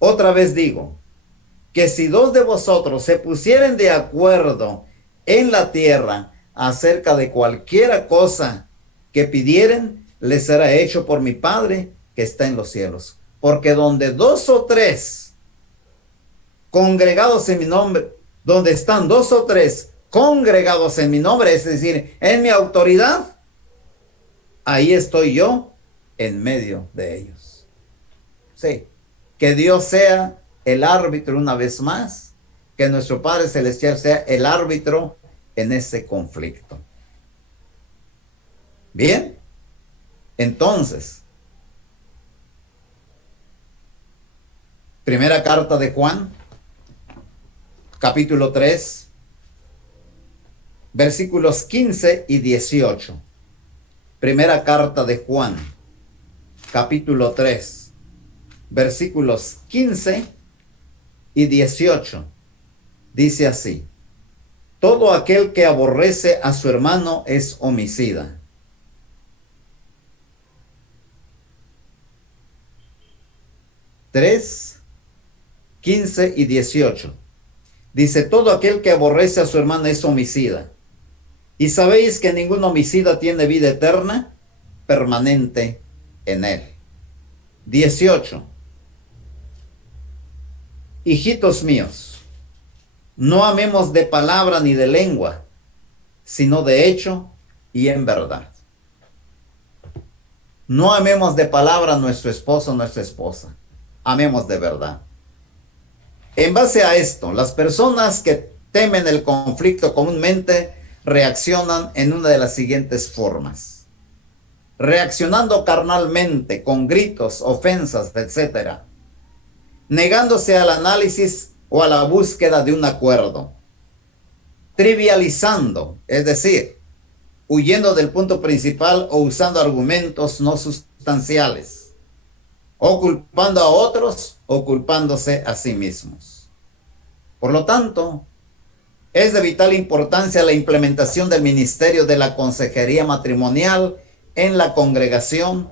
Otra vez digo, que si dos de vosotros se pusieren de acuerdo en la tierra acerca de cualquiera cosa que pidieren, les será hecho por mi Padre que está en los cielos. Porque donde dos o tres congregados en mi nombre, donde están dos o tres congregados en mi nombre, es decir, en mi autoridad, ahí estoy yo en medio de ellos. Sí, que Dios sea el árbitro una vez más, que nuestro Padre Celestial sea el árbitro en ese conflicto. Bien, entonces, primera carta de Juan, capítulo 3, versículos 15 y 18. Primera carta de Juan, capítulo 3, versículos 15 y 18. Dice así: todo aquel que aborrece a su hermano es homicida. Tres, 15 y 18. Dice: todo aquel que aborrece a su hermano es homicida. Y sabéis que ningún homicida tiene vida eterna permanente en él. 18. Hijitos míos, no amemos de palabra ni de lengua, sino de hecho y en verdad. No amemos de palabra a nuestro esposo o nuestra esposa. Amemos de verdad. En base a esto, las personas que temen el conflicto comúnmente reaccionan en una de las siguientes formas: reaccionando carnalmente con gritos, ofensas, etc., negándose al análisis o a la búsqueda de un acuerdo, trivializando, es decir, huyendo del punto principal o usando argumentos no sustanciales, o culpando a otros o culpándose a sí mismos. Por lo tanto, es de vital importancia la implementación del ministerio de la consejería matrimonial en la congregación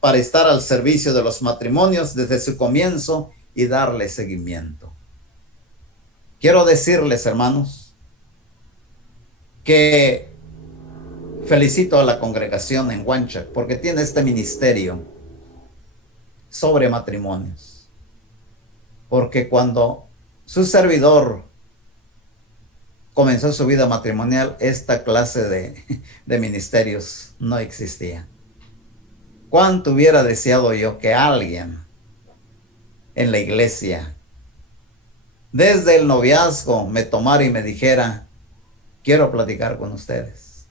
para estar al servicio de los matrimonios desde su comienzo y darle seguimiento. Quiero decirles, hermanos, que felicito a la congregación en Huanchac porque tiene este ministerio sobre matrimonios. Porque cuando su servidor comenzó su vida matrimonial, esta clase de ministerios no existía. ¿Cuánto hubiera deseado yo que alguien en la iglesia, desde el noviazgo, me tomara y me dijera: quiero platicar con ustedes?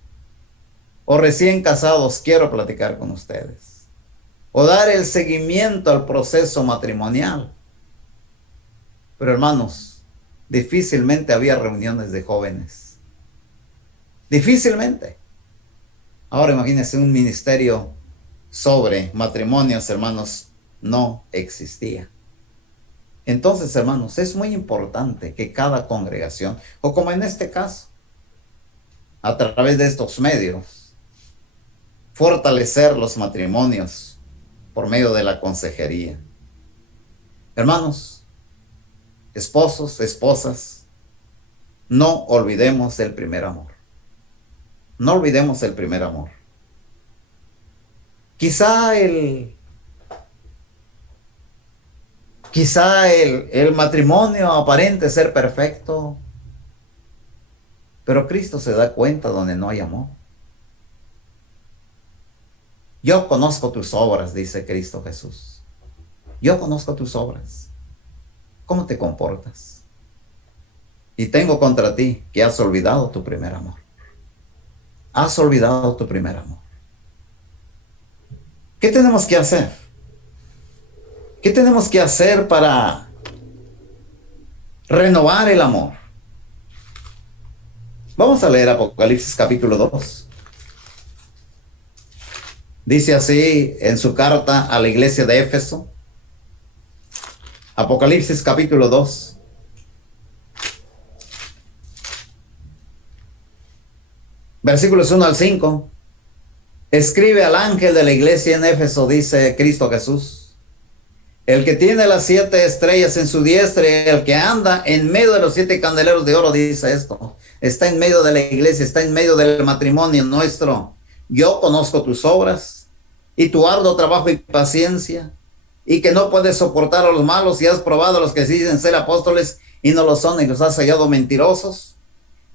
O recién casados: quiero platicar con ustedes. O dar el seguimiento al proceso matrimonial. Pero hermanos, difícilmente había reuniones de jóvenes. Difícilmente. Ahora imagínense un ministerio sobre matrimonios, hermanos, no existía. Entonces, hermanos, es muy importante que cada congregación, o como en este caso, a través de estos medios, fortalecer los matrimonios por medio de la consejería. Hermanos, esposos, esposas, no olvidemos el primer amor. No olvidemos el primer amor. Quizá el matrimonio aparente ser perfecto, pero Cristo se da cuenta donde no hay amor. Yo conozco tus obras, dice Cristo Jesús. Yo conozco tus obras. ¿Cómo te comportas? Y tengo contra ti que has olvidado tu primer amor. Has olvidado tu primer amor. ¿Qué tenemos que hacer? ¿Qué tenemos que hacer para renovar el amor? Vamos a leer Apocalipsis capítulo 2. Dice así en su carta a la iglesia de Éfeso. Apocalipsis capítulo 2. Versículos 1 al 5. Escribe al ángel de la iglesia en Éfeso, dice Cristo Jesús: el que tiene las 7 estrellas en su diestra y el que anda en medio de los 7 candeleros de oro, dice esto. Está en medio de la iglesia, está en medio del matrimonio nuestro. Yo conozco tus obras y tu arduo trabajo y paciencia, y que no puedes soportar a los malos, y has probado a los que se dicen ser apóstoles y no lo son, y los has hallado mentirosos,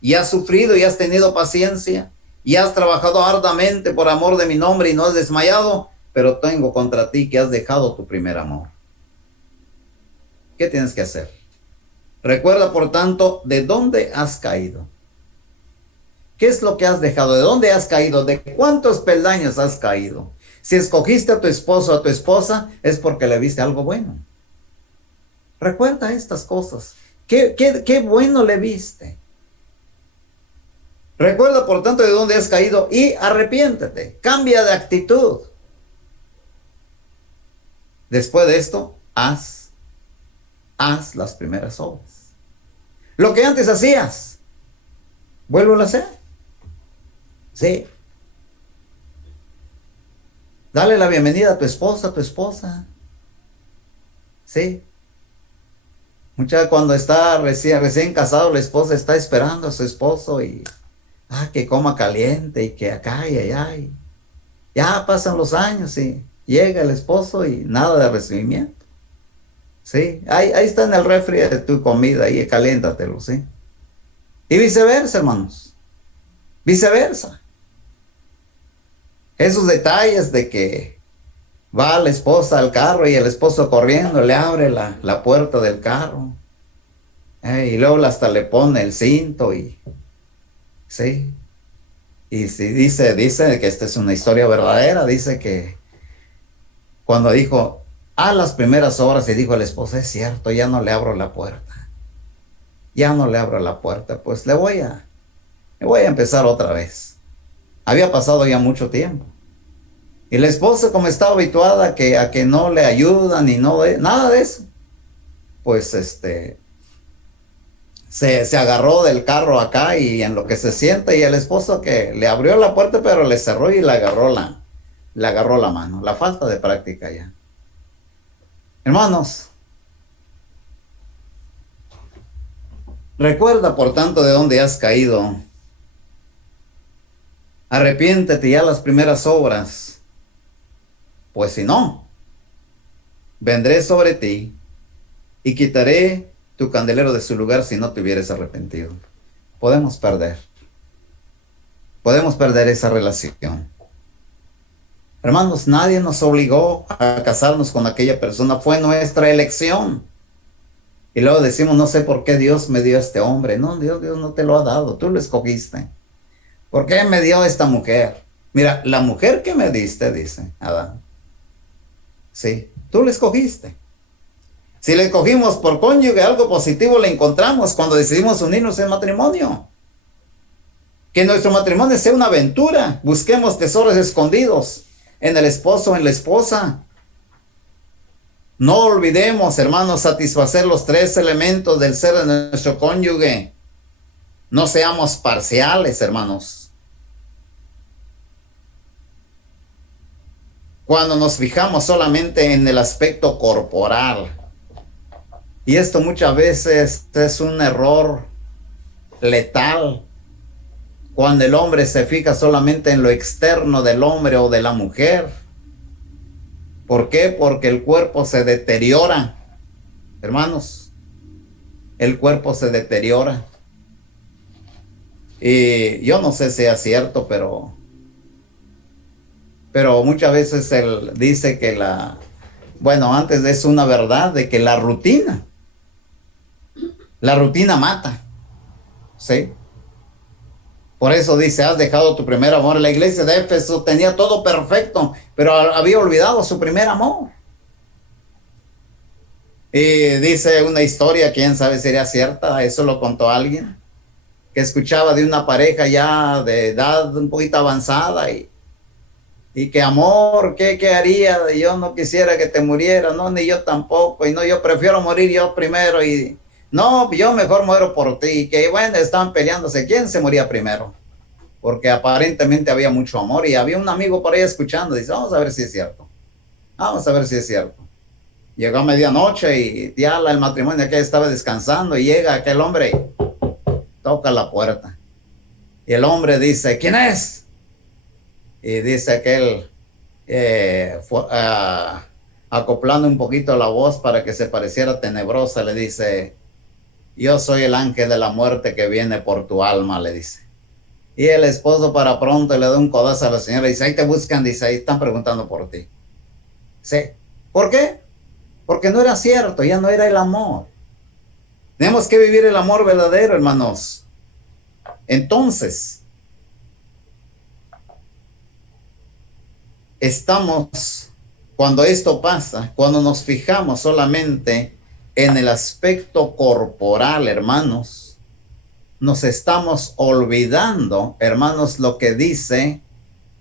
y has sufrido y has tenido paciencia, y has trabajado arduamente por amor de mi nombre y no has desmayado, pero tengo contra ti que has dejado tu primer amor. ¿Qué tienes que hacer? Recuerda, por tanto, de dónde has caído. ¿Qué es lo que has dejado? ¿De dónde has caído? ¿De cuántos peldaños has caído? Si escogiste a tu esposo o a tu esposa, es porque le viste algo bueno. Recuerda estas cosas. ¿Qué bueno le viste? Recuerda, por tanto, de dónde has caído y arrepiéntete. Cambia de actitud. Después de esto, haz las primeras obras. Lo que antes hacías, vuélvelo a hacer. Sí. Dale la bienvenida a tu esposa, Sí. Cuando está recién casado, la esposa está esperando a su esposo y que coma caliente y que acá y allá. Y ya pasan los años y llega el esposo y nada de recibimiento. Sí, ahí está en el refri de tu comida y caliéntatelo, sí. Y viceversa, hermanos. Viceversa. Esos detalles de que va la esposa al carro y el esposo corriendo le abre la puerta del carro. Y luego hasta le pone el cinto y sí. Y sí, dice que esta es una historia verdadera. Dice que cuando dijo a las primeras horas y dijo el esposo, es cierto, ya no le abro la puerta. Ya no le abro la puerta, pues le voy a empezar otra vez. Había pasado ya mucho tiempo. Y la esposa, como estaba habituada a que no le ayudan y nada de eso, pues se agarró del carro acá y en lo que se sienta y el esposo que le abrió la puerta pero le cerró y le agarró la mano. La falta de práctica ya. Hermanos, recuerda por tanto de dónde has caído. Arrepiéntete ya las primeras obras, pues si no, vendré sobre ti y quitaré tu candelero de su lugar si no te hubieras arrepentido. Podemos perder esa relación. Hermanos, nadie nos obligó a casarnos con aquella persona, fue nuestra elección. Y luego decimos, no sé por qué Dios me dio a este hombre. No, Dios no te lo ha dado, tú lo escogiste. ¿Por qué me dio esta mujer? Mira, la mujer que me diste, dice Adán. Sí, tú la escogiste. Si le escogimos por cónyuge, algo positivo le encontramos cuando decidimos unirnos en matrimonio. Que nuestro matrimonio sea una aventura. Busquemos tesoros escondidos en el esposo o en la esposa. No olvidemos, hermanos, satisfacer los tres elementos del ser de nuestro cónyuge. No seamos parciales, hermanos. Cuando nos fijamos solamente en el aspecto corporal. Y esto muchas veces es un error letal. Cuando el hombre se fija solamente en lo externo del hombre o de la mujer. ¿Por qué? Porque el cuerpo se deteriora. Hermanos, el cuerpo se deteriora. Y yo no sé si es cierto, pero muchas veces él dice que antes de eso una verdad, de que la rutina mata. ¿Sí? Por eso dice, has dejado tu primer amor. La iglesia de Éfeso tenía todo perfecto, pero había olvidado su primer amor. Y dice una historia, quién sabe si era cierta, eso lo contó alguien, que escuchaba de una pareja ya de edad un poquito avanzada y que amor, ¿qué haría? Yo no quisiera que te muriera, no, ni yo tampoco, y no, yo prefiero morir yo primero, y no, yo mejor muero por ti, y que bueno, estaban peleándose, ¿quién se moría primero? Porque aparentemente había mucho amor, y había un amigo por ahí escuchando, dice, vamos a ver si es cierto, Llegó a medianoche y ya el matrimonio que estaba descansando, y llega aquel hombre y toca la puerta, y el hombre dice, ¿quién es? Y dice aquel, acoplando un poquito la voz para que se pareciera tenebrosa, le dice, yo soy el ángel de la muerte que viene por tu alma, le dice. Y el esposo para pronto le da un codazo a la señora y dice, ahí te buscan, dice, ahí están preguntando por ti. Sí. ¿Por qué? Porque no era cierto, ya no era el amor. Tenemos que vivir el amor verdadero, hermanos. Entonces, cuando esto pasa, cuando nos fijamos solamente en el aspecto corporal, hermanos, nos estamos olvidando, hermanos, lo que dice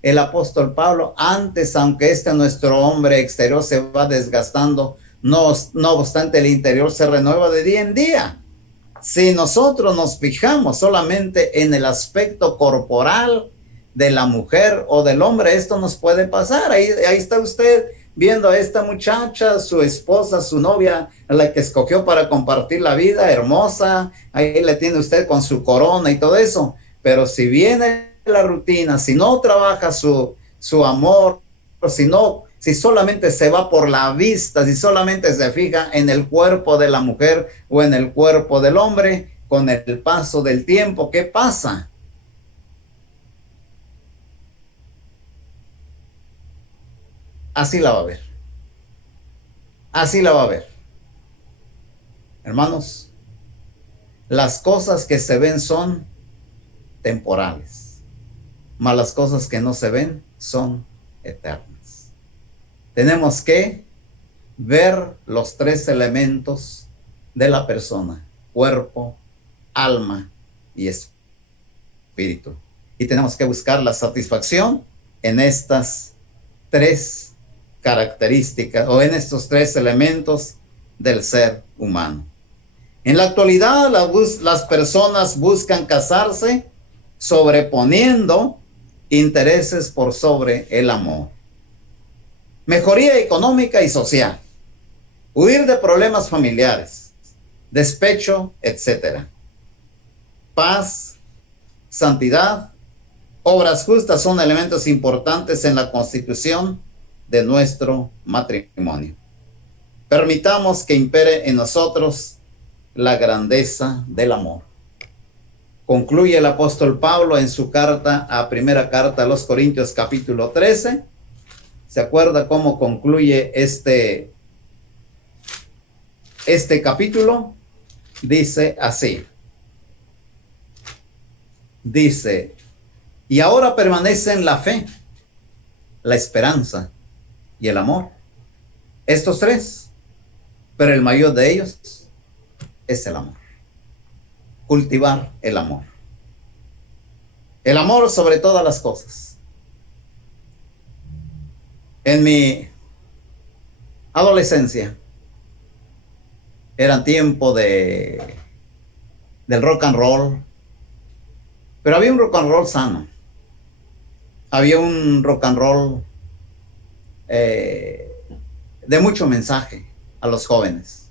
el apóstol Pablo, antes, aunque nuestro hombre exterior se va desgastando, no obstante el interior se renueva de día en día. Si nosotros nos fijamos solamente en el aspecto corporal de la mujer o del hombre, esto nos puede pasar. Ahí está usted viendo a esta muchacha, su esposa, su novia, la que escogió para compartir la vida, hermosa. Ahí le tiene usted con su corona y todo eso. Pero si viene la rutina, si no trabaja su amor, si solamente se va por la vista, si solamente se fija en el cuerpo de la mujer o en el cuerpo del hombre, con el paso del tiempo, ¿qué pasa? Así la va a ver. Así la va a ver. Hermanos, las cosas que se ven son temporales, mas las cosas que no se ven son eternas. Tenemos que ver los tres elementos de la persona: cuerpo, alma y espíritu. Y tenemos que buscar la satisfacción en estas tres características o en estos tres elementos del ser humano. En la actualidad, las personas buscan casarse sobreponiendo intereses por sobre el amor. Mejoría económica y social. Huir de problemas familiares, despecho, etc. Paz, santidad, obras justas son elementos importantes en la constitución de nuestro matrimonio. Permitamos que impere en nosotros la grandeza del amor. Concluye el apóstol Pablo en su primera carta a los Corintios, capítulo 13. ¿Se acuerda cómo concluye este capítulo? Dice así. Dice: y ahora permanecen la fe, la esperanza y el amor. Estos tres, pero el mayor de ellos es el amor. Cultivar el amor. El amor sobre todas las cosas. En mi adolescencia eran tiempo del rock and roll, pero había un rock and roll sano. Había un rock and roll de mucho mensaje a los jóvenes.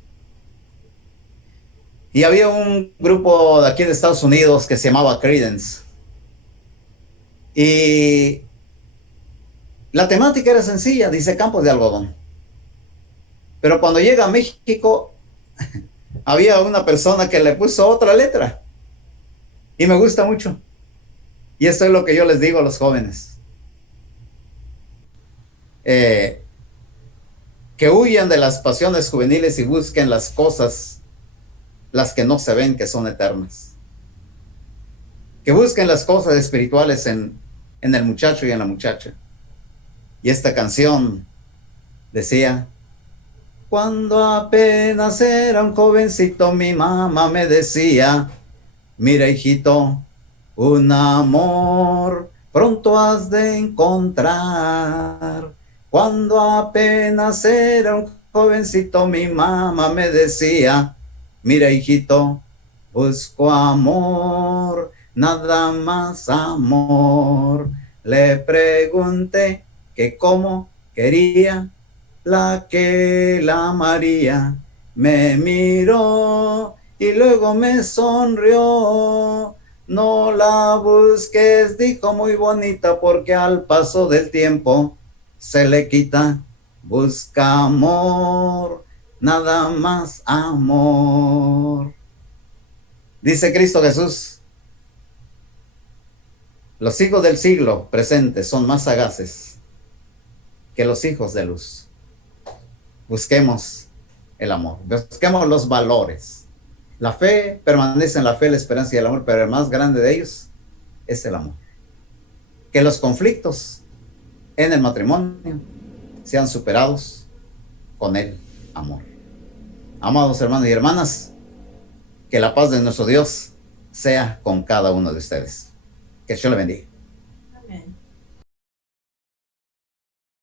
Y había un grupo de aquí de Estados Unidos que se llamaba Creedence. Y la temática era sencilla, dice campos de algodón. Pero cuando llega a México, había una persona que le puso otra letra. Y me gusta mucho. Y esto es lo que yo les digo a los jóvenes. Que huyan de las pasiones juveniles y busquen las cosas, las que no se ven, que son eternas. Que busquen las cosas espirituales en el muchacho y en la muchacha. Y esta canción decía: cuando apenas era un jovencito, mi mamá me decía: mira, hijito, un amor pronto has de encontrar. Cuando apenas era un jovencito, mi mamá me decía: mira, hijito, busco amor, nada más amor. Le pregunté que cómo quería la que la amaría. Me miró y luego me sonrió. No la busques, dijo, muy bonita, porque al paso del tiempo se le quita. Busca amor, nada más amor. Dice Cristo Jesús: los hijos del siglo presente son más sagaces que los hijos de luz. Busquemos el amor, busquemos los valores. La fe permanece en la fe, la esperanza y el amor, pero el más grande de ellos es el amor. Que los conflictos en el matrimonio sean superados con el amor. Amados hermanos y hermanas, que la paz de nuestro Dios sea con cada uno de ustedes. Que Dios le bendiga.